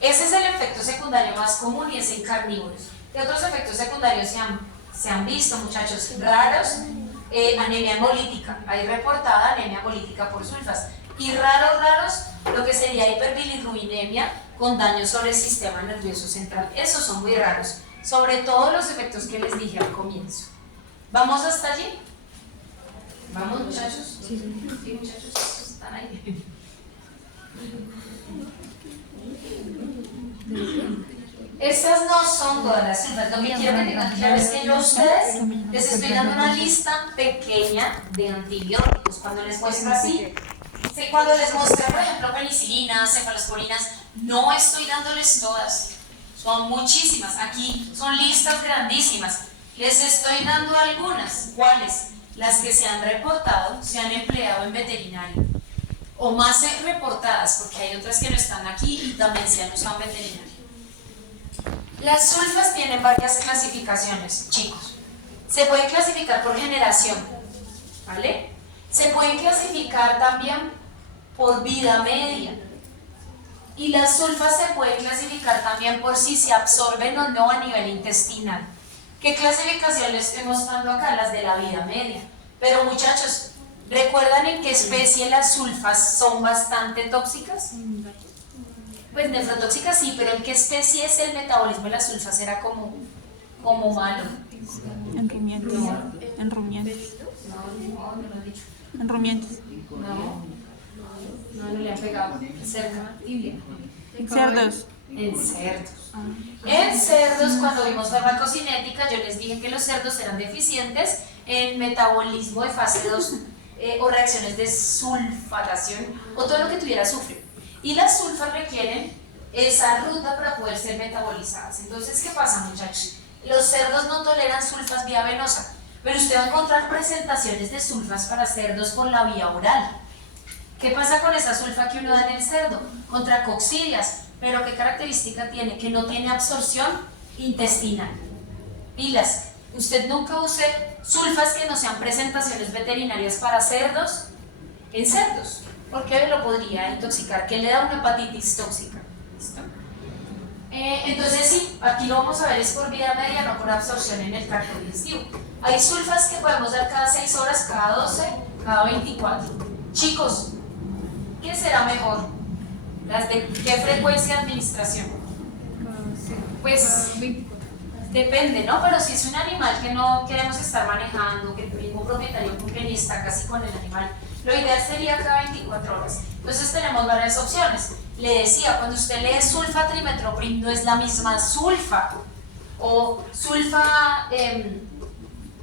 Ese es el efecto secundario más común y es en carnívoros. ¿Qué otros efectos secundarios se han visto, muchachos? Raros, anemia hemolítica. Hay reportada anemia hemolítica por sulfas. Y raros, lo que sería hiperbilirrubinemia con daño sobre el sistema nervioso central. Esos son muy raros, sobre todo los efectos que les dije al comienzo. ¿Vamos hasta allí? ¿Vamos, muchachos? Sí, muchachos, están ahí. Estas no son todas las sulfas. Lo que quiero que tengan claro es que yo a ustedes les estoy dando una lista pequeña de antibióticos. Cuando les muestro así, cuando les muestro, por ejemplo, penicilinas, cefalosporinas, no estoy dándoles todas. Son muchísimas. Aquí son listas grandísimas. Les estoy dando algunas. ¿Cuáles? Las que se han reportado, se han empleado en veterinario. O más reportadas, porque hay otras que no están aquí y también se han usado en veterinario. Las sulfas tienen varias clasificaciones, chicos. Se pueden clasificar por generación, ¿vale? Se pueden clasificar también por vida media. Y las sulfas se pueden clasificar también por si se absorben o no a nivel intestinal. ¿Qué clasificación les estoy mostrando acá? Las de la vida media. Pero muchachos, ¿recuerdan en qué especie las sulfas son bastante tóxicas? Pues nefrotóxicas sí, pero ¿en qué especie es el metabolismo de las sulfas? Era como malo. En rumiantes. En rumiantes. No lo he dicho. En rumiantes. No le han pegado. Cerca, tibia. En cerdos. En cerdos. En cerdos, cuando vimos farmacocinética, yo les dije que los cerdos eran deficientes en metabolismo de fase 2 o reacciones de sulfatación o todo lo que tuviera azufre. Y las sulfas requieren esa ruta para poder ser metabolizadas. Entonces, ¿qué pasa, muchachos? Los cerdos no toleran sulfas vía venosa, pero usted va a encontrar presentaciones de sulfas para cerdos por la vía oral. ¿Qué pasa con esa sulfa que uno da en el cerdo? Contra coccidias, pero ¿qué característica tiene? Que no tiene absorción intestinal. Pilas, usted nunca use sulfas que no sean presentaciones veterinarias para cerdos en cerdos, porque lo podría intoxicar, que le da una hepatitis tóxica. ¿Listo? Entonces sí, aquí lo vamos a ver es por vía media, no por absorción en el tracto digestivo. Hay sulfas que podemos dar cada 6 horas, cada 12, cada 24. Chicos, ¿qué será mejor? ¿Las de qué frecuencia de administración? Pues depende, ¿no? Pero si es un animal que no queremos estar manejando, que el mismo propietario porque ni está casi con el animal, lo ideal sería cada 24 horas. Entonces tenemos varias opciones. Le decía, cuando usted lee sulfatrimetoprim no es la misma sulfa. O sulfa,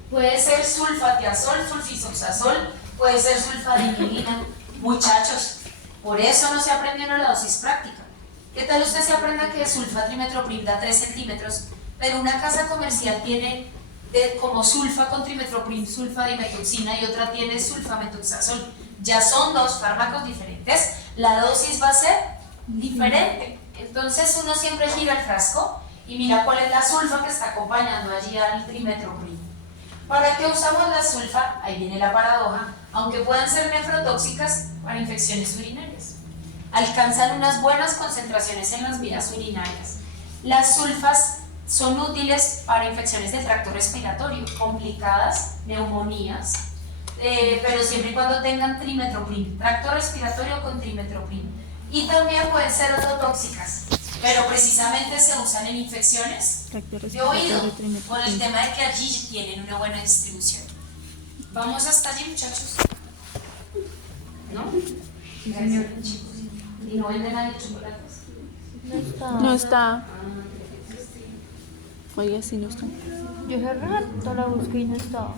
puede ser sulfatiazol, sulfisoxazol, puede ser sulfadimilina. Muchachos, por eso no se aprendió en la dosis práctica. ¿Qué tal usted se aprenda que sulfatrimetoprim da 3 centímetros, pero una casa comercial tiene como sulfa con trimetoprim, sulfadimetoxina y otra tiene sulfametoxazol? Ya son dos fármacos diferentes, la dosis va a ser diferente. Entonces uno siempre gira el frasco y mira cuál es la sulfa que está acompañando allí al trimetoprim. ¿Para qué usamos la sulfa? Ahí viene la paradoja. Aunque puedan ser nefrotóxicas para infecciones urinarias, alcanzan unas buenas concentraciones en las vías urinarias. Las sulfas son útiles para infecciones del tracto respiratorio, complicadas, neumonías, pero siempre y cuando tengan trimetoprim, tracto respiratorio con trimetoprim. Y también pueden ser ototóxicas, pero precisamente se usan en infecciones de oído, por el tema de que allí tienen una buena distribución. ¿Vamos hasta allí, muchachos? ¿No? Gracias, chicos. ¿Y no venden nadie chocolates? No está. Oiga, sí, no está. Yo hace rato la busqué y no estaba.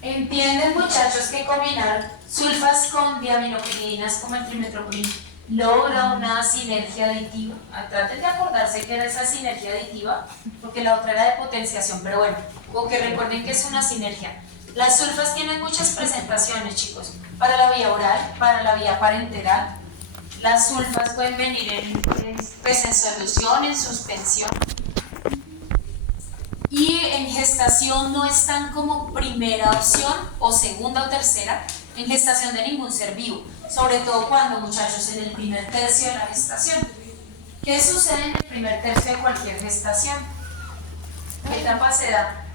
¿Entienden, muchachos, que combinar sulfas con diaminopiridinas como el trimetoprim logra una sinergia aditiva? Traten de acordarse que era esa sinergia aditiva, porque la otra era de potenciación, pero bueno, o que recuerden que es una sinergia. Las sulfas tienen muchas presentaciones, chicos, para la vía oral, para la vía parenteral. Las sulfas pueden venir pues en solución, en suspensión. Y en gestación no están como primera opción o segunda o tercera en gestación de ningún ser vivo, sobre todo cuando, muchachos, en el primer tercio de la gestación. ¿Qué sucede en el primer tercio de cualquier gestación? ¿Qué etapa se da?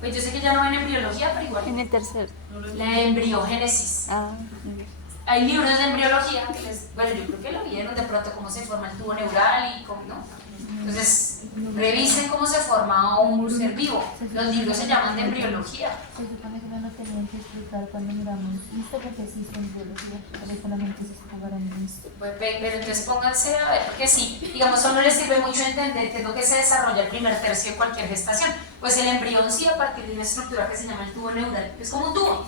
Pues yo sé que ya no ven embriología, pero igual. En el tercer. La embriogénesis. Ah, muy bien. Hay libros de embriología que bueno, yo creo que lo vieron de pronto cómo se forma el tubo neural y cómo, ¿no? Entonces, revisen cómo se forma un ser vivo. Los libros se llaman de embriología. Se supone que no lo tenían que explicar cuando miramos listo porque existe en biología, pero solamente se jugarán en esto. Pero entonces pónganse a ver, porque sí, digamos, a uno les sirve mucho entender qué es lo que se desarrolla el primer tercio de cualquier gestación. Pues el embrión sí, a partir de una estructura que se llama el tubo neural, es como un tubo.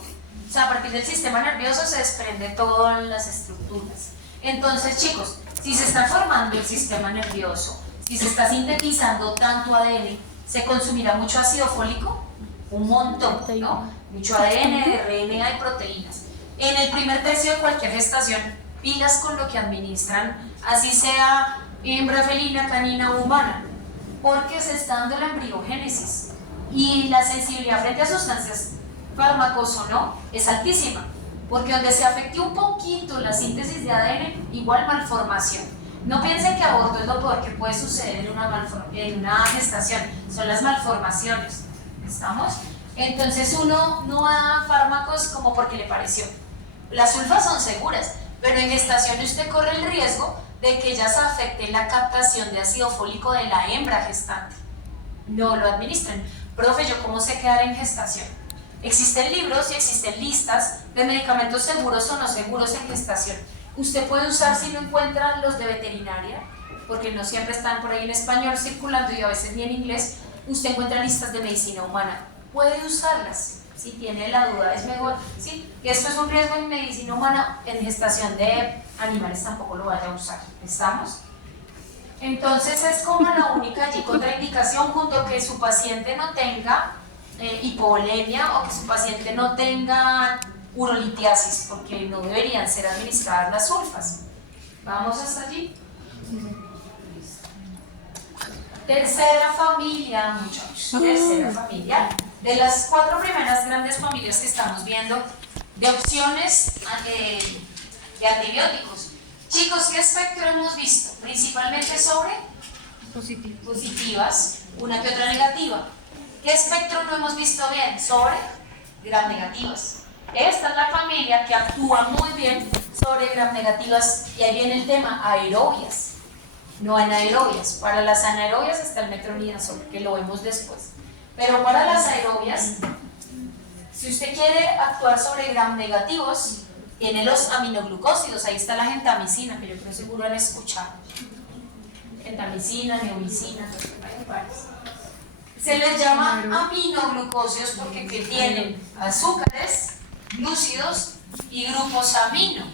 O sea, a partir del sistema nervioso se desprende todas las estructuras. Entonces, chicos, si se está formando el sistema nervioso, si se está sintetizando tanto ADN, ¿se consumirá mucho ácido fólico? Un montón, ¿no? Mucho ADN, RNA y proteínas. En el primer tercio de cualquier gestación, pilas con lo que administran, así sea hembra felina, canina o humana, porque se está dando la embriogénesis y la sensibilidad frente a sustancias fármacos o no es altísima, porque donde se afecte un poquito la síntesis de ADN, igual malformación. No piensen que aborto es lo peor que puede suceder en una gestación, son las malformaciones. ¿Estamos? Entonces uno no da fármacos como porque le pareció. Las sulfas son seguras, pero en gestación usted corre el riesgo de que ellas afecten la captación de ácido fólico de la hembra gestante. No lo administren. Profe, ¿yo cómo sé quedar en gestación? Existen libros y existen listas de medicamentos seguros o no seguros en gestación. Usted puede usar, si no encuentran los de veterinaria, porque no siempre están por ahí en español circulando y a veces ni en inglés, usted encuentra listas de medicina humana. Puede usarlas, si tiene la duda es mejor, ¿sí? Y esto es un riesgo en medicina humana, en gestación de animales tampoco lo vaya a usar, ¿estamos? Entonces es como la única allí contraindicación, junto que su paciente no tenga hipovolemia o que su paciente no tenga urolitiasis, porque no deberían ser administradas las sulfas. ¿Vamos hasta allí? Tercera familia, muchachos, tercera familia. De las 4 primeras grandes familias que estamos viendo de opciones de antibióticos. Chicos, ¿qué espectro hemos visto? Principalmente sobre positivas, una que otra negativa. ¿Qué espectro no hemos visto bien? Sobre gram negativas. Esta es la familia que actúa muy bien sobre gram negativas, y ahí viene el tema, aerobias, no anaerobias. Para las anaerobias está el metronidazol, que lo vemos después. Pero para las aerobias, si usted quiere actuar sobre gram negativos, tiene los aminoglucósidos, ahí está la gentamicina, que yo creo seguro han escuchado. Gentamicina, neomicina, hay varios. Se les llama aminoglucósidos porque que tienen azúcares, glúcidos y grupos amino.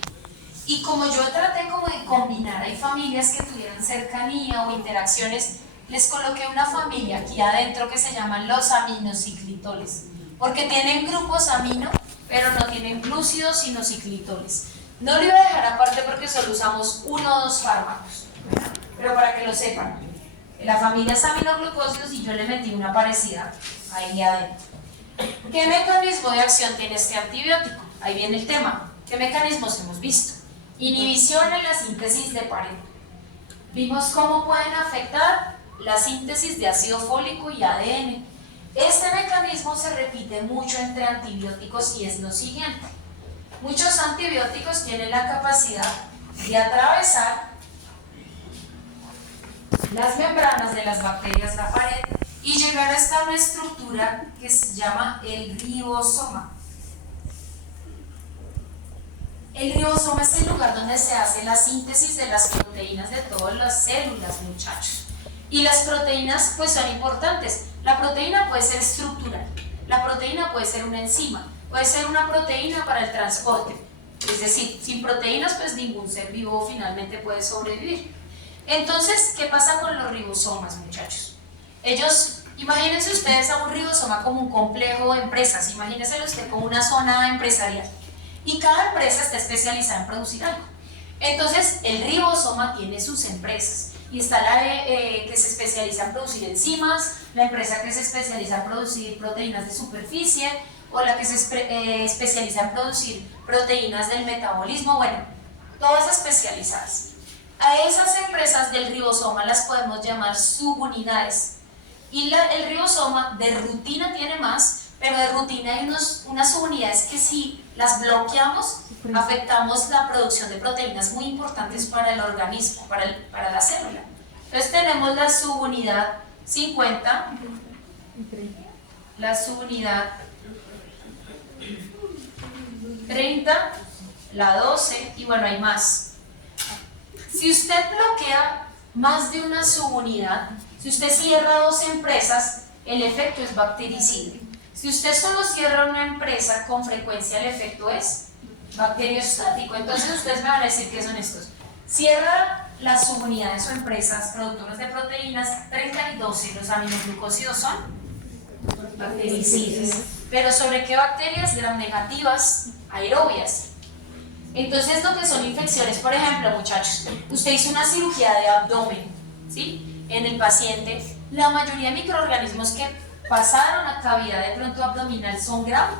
Y como yo traté como de combinar, hay familias que tuvieran cercanía o interacciones, les coloqué una familia aquí adentro que se llaman los aminociclitoles, porque tienen grupos amino, pero no tienen glúcidos sino ciclitoles. No lo iba a dejar aparte porque solo usamos 1 o 2 fármacos, pero para que lo sepan, la familia es aminoglucósidos y yo le metí una parecida ahí adentro. ¿Qué mecanismo de acción tiene este antibiótico? Ahí viene el tema. ¿Qué mecanismos hemos visto? Inhibición en la síntesis de pared. Vimos cómo pueden afectar la síntesis de ácido fólico y ADN. Este mecanismo se repite mucho entre antibióticos y es lo siguiente. Muchos antibióticos tienen la capacidad de atravesar las membranas de las bacterias, la pared, y llegar hasta una estructura que se llama el ribosoma. El ribosoma es el lugar donde se hace la síntesis de las proteínas de todas las células, muchachos. Y las proteínas pues son importantes. La proteína puede ser estructural, la proteína puede ser una enzima, puede ser una proteína para el transporte. Es decir, sin proteínas pues ningún ser vivo finalmente puede sobrevivir. Entonces, ¿qué pasa con los ribosomas, muchachos? Ellos, imagínense ustedes a un ribosoma como un complejo de empresas, imagínense usted como una zona empresarial. Y cada empresa está especializada en producir algo. Entonces, el ribosoma tiene sus empresas. Y está la que se especializa en producir enzimas, la empresa que se especializa en producir proteínas de superficie, o la que se especializa en producir proteínas del metabolismo, bueno, todas especializadas. A esas empresas del ribosoma las podemos llamar subunidades. Y el ribosoma de rutina tiene más, pero de rutina hay unas subunidades que si las bloqueamos, afectamos la producción de proteínas muy importantes para el organismo, para la célula. Entonces tenemos la subunidad 50, la subunidad 30, la 12 y bueno, hay más. Si usted bloquea más de una subunidad, si usted cierra 2 empresas, el efecto es bactericida. Si usted solo cierra una empresa, con frecuencia el efecto es bacteriostático. Entonces ustedes me van a decir qué son estos. Cierra las subunidades o empresas productoras de proteínas 30 y 12, los aminoglucósidos son bactericidas. ¿Pero sobre qué bacterias? Gram negativas, aerobias. Entonces lo que son infecciones, por ejemplo, muchachos, usted hizo una cirugía de abdomen, ¿sí? En el paciente, la mayoría de microorganismos que pasaron a cavidad de pronto abdominal son gram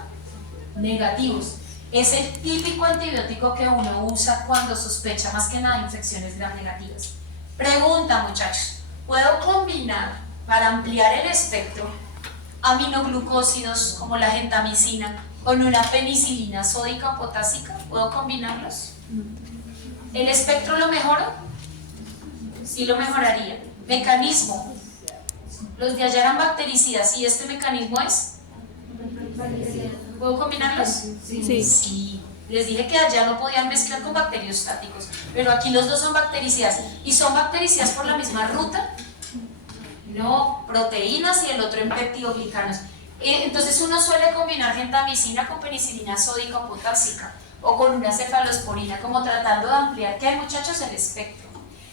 negativos. Es el típico antibiótico que uno usa cuando sospecha más que nada infecciones gram negativas. Pregunta, muchachos, ¿puedo combinar para ampliar el espectro aminoglucósidos como la gentamicina con una penicilina sódica potásica? ¿Puedo combinarlos? ¿El espectro lo mejora? Sí lo mejoraría. Mecanismo. Los de allá eran bactericidas y este mecanismo es... ¿Puedo combinarlos? Sí. Les dije que allá no podían mezclar con bacteriostáticos, pero aquí los dos son bactericidas. ¿Y son bactericidas por la misma ruta? No, proteínas y el otro en peptidoglicanos. Entonces uno suele combinar gentamicina con penicilina sódica o potásica o con una cefalosporina, como tratando de ampliar, ¿qué hay, muchachos? El espectro.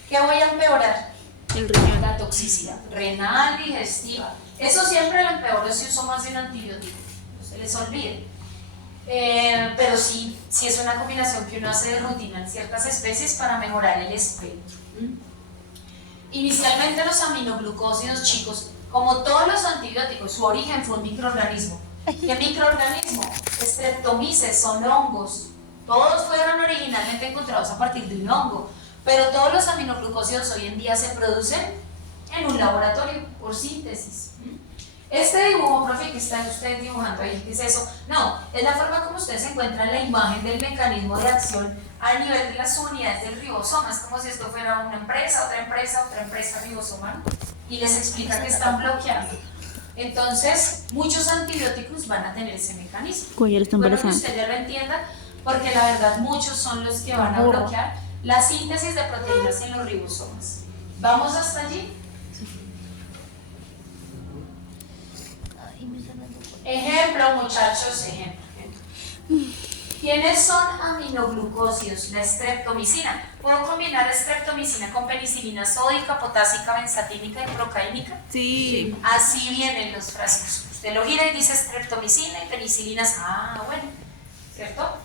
¿Qué voy a empeorar? El riñón. La toxicidad renal, digestiva. Eso siempre lo empeoro si uso más de un antibiótico, no se les olvide. Pero sí es una combinación que uno hace de rutina en ciertas especies para mejorar el espectro. Inicialmente los aminoglucósidos, chicos, como todos los antibióticos, su origen fue un microorganismo. ¿Qué microorganismo? Streptomyces, son hongos. Todos fueron originalmente encontrados a partir de un hongo, pero todos los aminoglucósidos hoy en día se producen en un laboratorio por síntesis. Este dibujo, profe, que están ustedes dibujando ahí, ¿qué es eso? No, es la forma como ustedes encuentran la imagen del mecanismo de acción a nivel de las unidades del ribosoma. Es como si esto fuera una empresa, otra empresa ribosoma, y les explica que están bloqueando. Entonces, muchos antibióticos van a tener ese mecanismo. Cuellar está Bueno, que embarazada. usted ya lo entienda, porque la verdad muchos son los que van a bloquear la síntesis de proteínas en los ribosomas. ¿Vamos hasta allí? Ejemplo, muchachos, ejemplo. ¿Quiénes son aminoglucósidos? La streptomicina. ¿Puedo combinar streptomicina con penicilina sódica, potásica, benzatínica y procaínica? Sí. Así vienen los frascos. Usted lo gira y dice streptomicina y penicilinas. Ah, bueno, ¿cierto?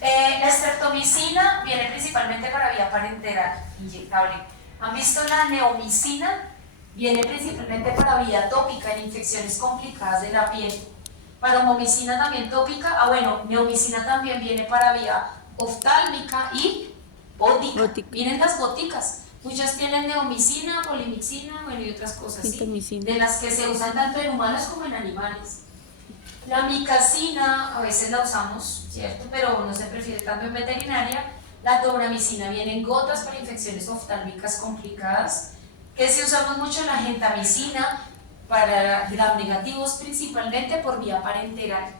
La streptomicina viene principalmente para vía parenteral, inyectable. ¿Han visto la neomicina? Viene principalmente para vía tópica en infecciones complicadas de la piel. Paromomicina también tópica. Ah, bueno, neomicina también viene para vía oftálmica y gótica. Miren las góticas. Muchas tienen neomicina, polimicina, bueno, y otras cosas, ¿sí? De las que se usan tanto en humanos como en animales. La micacina, a veces la usamos, ¿cierto? Pero no se prefiere tanto en veterinaria. La tobramicina viene en gotas para infecciones oftálmicas complicadas. Que si usamos mucho la gentamicina para gram negativos, principalmente por vía parenteral.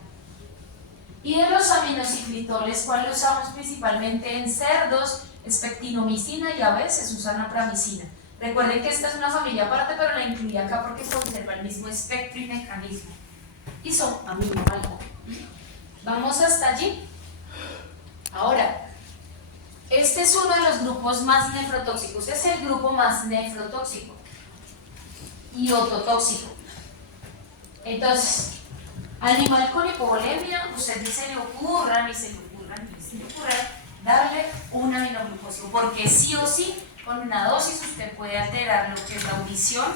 Y de los aminociclitoles, ¿cuál lo usamos principalmente en cerdos? Espectinomicina y a veces usan apramicina. Recuerden que esta es una familia aparte, pero la incluí acá porque conserva el mismo espectro y mecanismo. Y son aminoácidos. ¿Vamos hasta allí? Ahora, este es uno de los grupos más nefrotóxicos. Es el grupo más nefrotóxico y ototóxico. Entonces, animal con hipovolemia, usted ni se le ocurra darle un aminoglucósido, porque sí o sí, con una dosis usted puede alterar lo que es la audición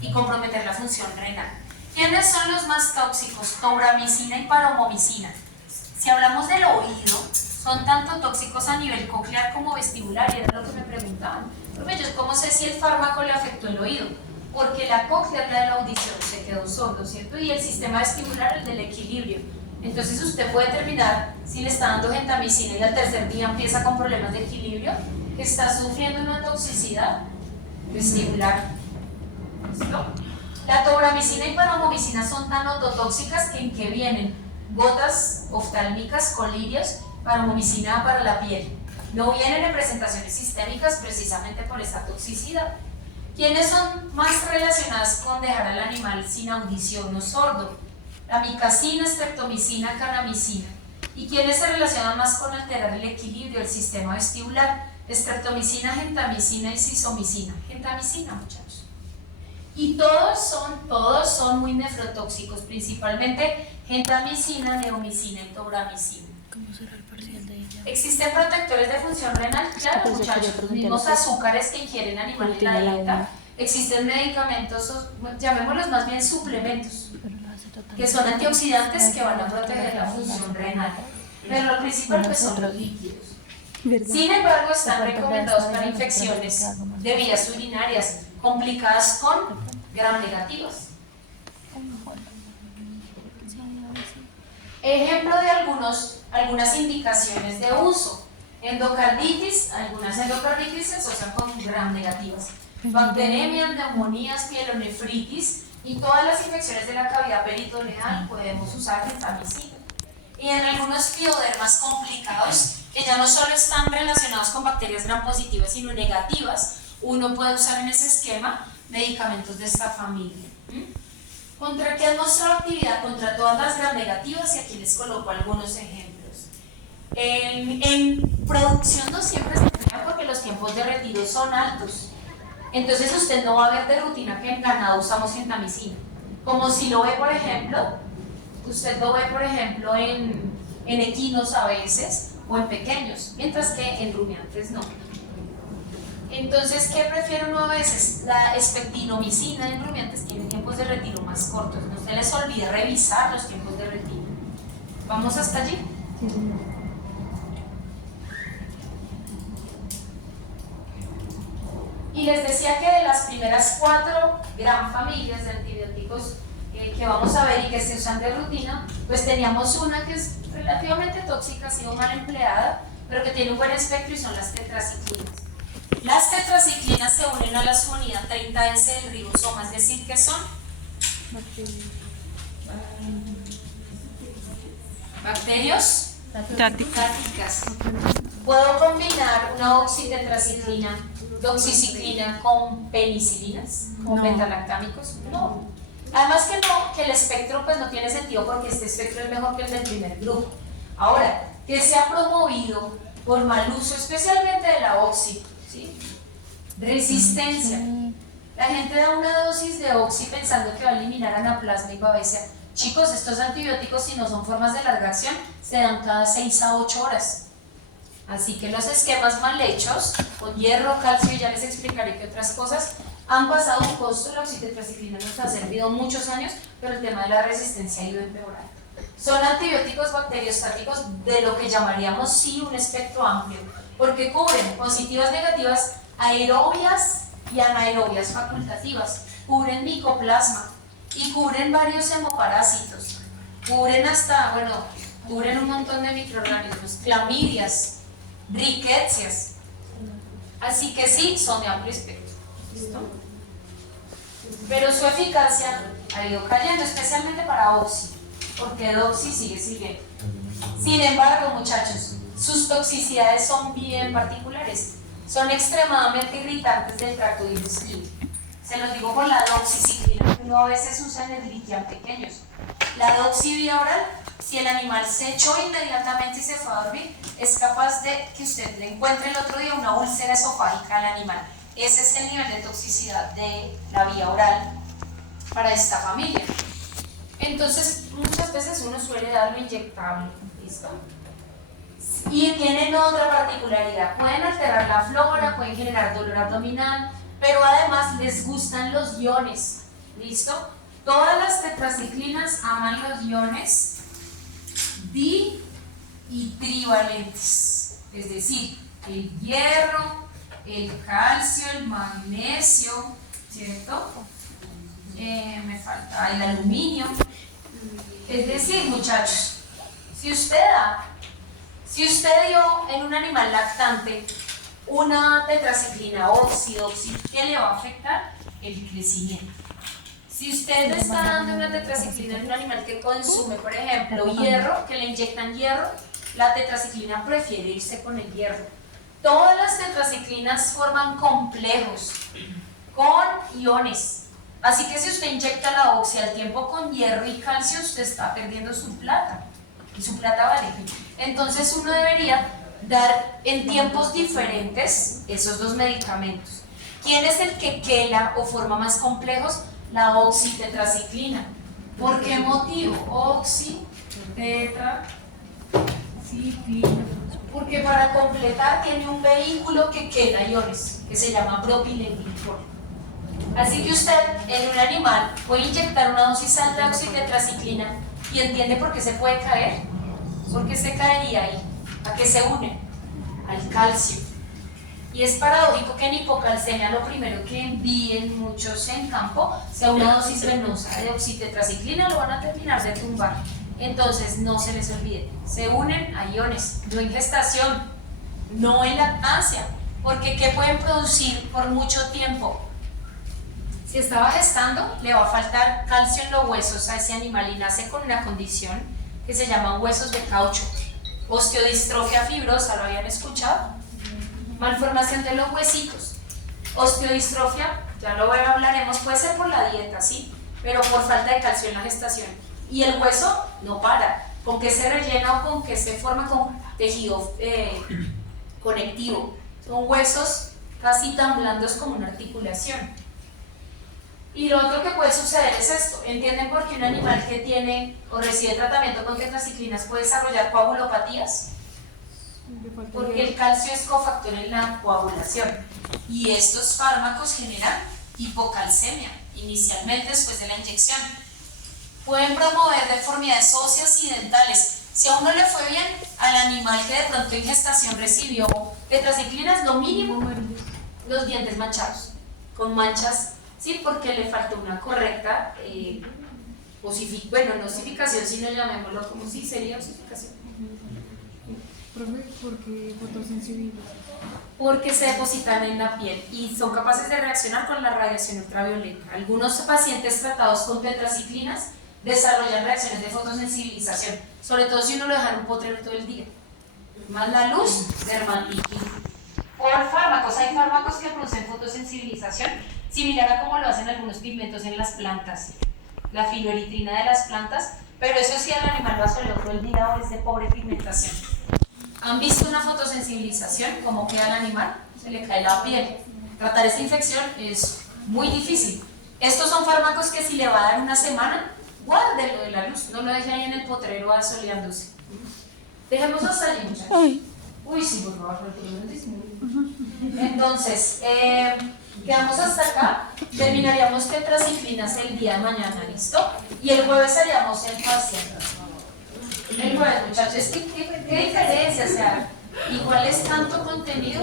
y comprometer la función renal. ¿Quiénes son los más tóxicos? Tobramicina y paromomicina. Si hablamos del oído, son tanto tóxicos a nivel coclear como vestibular, y era lo que me preguntaban. Pero yo, ¿cómo sé si el fármaco le afectó el oído? porque la cóclea, la de la audición, se quedó sordo, ¿cierto? Y el sistema vestibular, el del equilibrio. Entonces usted puede terminar, si le está dando gentamicina y al tercer día empieza con problemas de equilibrio, que está sufriendo una toxicidad vestibular. ¿Listo? La tobramicina y paromomicina son tan ototóxicas que en que vienen gotas oftálmicas, colirios, paromomicina para la piel. No vienen en presentaciones sistémicas precisamente por esta toxicidad. ¿Quiénes son más relacionadas con dejar al animal sin audición o sordo? La micacina, streptomicina, canamicina. ¿Y quiénes se relacionan más con alterar el equilibrio del sistema vestibular? Streptomicina, gentamicina y sisomicina. Gentamicina, muchachos. Y todos son muy nefrotóxicos, principalmente gentamicina, neomicina y tobramicina. ¿Cómo será el parcial de ella? ¿Existen protectores de función renal? Claro, Pues yo muchachos, quería los preguntarle mismos si- azúcares que ingieren animales en la Tiene la dieta. una. Existen medicamentos, llamémoslos más bien suplementos, Pero lo hace totalmente. que son antioxidantes que van a proteger la función renal. Pero lo principal pues son los líquidos. ¿Verdad? Sin embargo, están recomendados para infecciones de vías urinarias complicadas con gram negativas. Ejemplo de algunas indicaciones de uso. Endocarditis, algunas endocarditis se asocian con gram negativas. Bacteremias, neumonías, pielonefritis y todas las infecciones de la cavidad peritoneal podemos usar gentamicina. Y en algunos piodermas complicados, que ya no solo están relacionados con bacterias gram positivas, sino negativas, uno puede usar en ese esquema medicamentos de esta familia. ¿Contra qué han mostrado actividad? Contra todas las gram negativas, y aquí les coloco algunos ejemplos. En producción no siempre se emplea porque los tiempos de retiro son altos. Entonces usted no va a ver de rutina que en ganado usamos gentamicina. Como si lo ve, por ejemplo, usted lo ve, por ejemplo, en equinos a veces o en pequeños, mientras que en rumiantes no. Entonces, ¿qué prefiere uno a veces? La espectinomicina en rumiantes tiene tiempos de retiro más cortos. No se les olvide revisar los tiempos de retiro. ¿Vamos hasta allí? Y les decía que de las primeras 4 gran familias de antibióticos que vamos a ver y que se usan de rutina, pues teníamos una que es relativamente tóxica, ha sido mal empleada, pero que tiene un buen espectro, y son las tetraciclinas. Las tetraciclinas se unen a la subunidad 30S del ribosoma, es decir, ¿qué son? Bacterios tácticas. ¿Puedo combinar una oxitetraciclina, doxiciclina con penicilinas, con betalactámicos? No. Además que no, que el espectro pues no tiene sentido porque este espectro es mejor que el del primer grupo. Ahora, que se ha promovido por mal uso, especialmente de la oxi, ¿sí? Resistencia. La gente da una dosis de oxi pensando que va a eliminar anaplasma y babesia. Chicos, estos antibióticos, si no son formas de larga acción, se dan cada 6 a 8 horas. Así que los esquemas mal hechos, con hierro, calcio, y ya les explicaré que otras cosas, han pasado un costo. La oxitetraciclina nos ha servido muchos años, pero el tema de la resistencia ha ido empeorando. Son antibióticos bacteriostáticos de lo que llamaríamos sí un espectro amplio, porque cubren positivas, negativas, aerobias y anaerobias facultativas, cubren micoplasma y cubren varios hemoparásitos, cubren cubren un montón de microorganismos, clamidias, riquecias. Así que sí, son de amplio espectro. ¿Listo? Pero su eficacia ha ido cayendo, especialmente para oxi, porque doxi sigue sirviendo. Sin embargo, muchachos, sus toxicidades son bien particulares, son extremadamente irritantes del tracto digestivo. Se los digo por la doxiciclina, que uno a veces usa en el glitian pequeños. La doxi vía oral, si el animal se echó inmediatamente y se fue a dormir, es capaz de que usted le encuentre el otro día una úlcera esofágica al animal. Ese es el nivel de toxicidad de la vía oral para esta familia. Entonces, muchas veces uno suele darlo inyectable, ¿listo? Y tienen otra particularidad, pueden alterar la flora, pueden generar dolor abdominal, pero además les gustan los iones, ¿listo? Todas las tetraciclinas aman los iones di y trivalentes, es decir, el hierro, el calcio, el magnesio, ¿cierto? me falta el aluminio. Es decir, muchachos, si usted dio en un animal lactante una tetraciclina óxido, ¿qué le va a afectar? El crecimiento. Si usted le está dando una tetraciclina en un animal que consume, por ejemplo, hierro, que le inyectan hierro, la tetraciclina prefiere irse con el hierro. Todas las tetraciclinas forman complejos con iones. Así que si usted inyecta la oxi al tiempo con hierro y calcio, usted está perdiendo su plata. Y su plata vale. Entonces uno debería dar en tiempos diferentes esos dos medicamentos. ¿Quién es el que quela o forma más complejos? La oxitetraciclina. ¿Por qué motivo? Oxitetraciclina. Porque para completar tiene un vehículo que quela iones, que se llama propilenglicol. Así que usted en un animal puede inyectar una dosis alta de oxitetraciclina y entiende por qué se puede caer. ¿Por qué se caería ahí? ¿A qué se une? Al calcio. Y es paradójico que en hipocalcemia lo primero que envíen muchos en campo sea una dosis venosa de oxitetraciclina, lo van a terminar de tumbar. Entonces no se les olvide, se unen a iones, no en gestación, no en lactancia, porque ¿qué pueden producir por mucho tiempo? Si estaba gestando, le va a faltar calcio en los huesos a ese animal y nace con una condición que se llama huesos de caucho, osteodistrofia fibrosa, ¿lo habían escuchado? Malformación de los huesitos. Osteodistrofia, ya lo hablaremos, puede ser por la dieta, ¿sí? Pero por falta de calcio en la gestación. Y el hueso no para. ¿Con qué se rellena o con qué se forma? Con tejido conectivo. Son huesos casi tan blandos como una articulación. Y lo otro que puede suceder es esto. ¿Entienden por qué un animal que tiene o recibe tratamiento con tetraciclinas puede desarrollar coagulopatías? Porque el calcio es cofactor en la coagulación. Y estos fármacos generan hipocalcemia, inicialmente después de la inyección. Pueden promover deformidades óseas y dentales. Si a uno le fue bien, al animal que de pronto en gestación recibió tetraciclinas, lo mínimo, los dientes manchados, con manchas, sí, porque le faltó una correcta no osificación, sino llamémoslo como si sería osificación. Profe, ¿por qué fotosensibilidad? Porque se depositan en la piel y son capaces de reaccionar con la radiación ultravioleta. Algunos pacientes tratados con tetraciclinas desarrollan reacciones de fotosensibilización, sobre todo si uno lo deja en un potrero todo el día. Más la luz, dermatitis. Por fármacos, hay fármacos que producen fotosensibilización, similar a como lo hacen algunos pigmentos en las plantas, la fluoeritrina de las plantas, pero eso sí al animal lo hace todo el día o es de pobre pigmentación. ¿Han visto una fotosensibilización? ¿Cómo queda el animal? Se le cae la piel. Tratar esta infección es muy difícil. Estos son fármacos que si le va a dar una semana, guárdelo de la luz, no lo deje ahí en el potrero asoleándose. Dejemos hasta allí, muchachos. Uy, sí, por favor, entonces, quedamos hasta acá. Terminaríamos tetraciclinas el día de mañana, ¿listo? Y el jueves haríamos el parcial. El jueves, muchachos, ¿qué diferencia? O sea, igual es tanto contenido.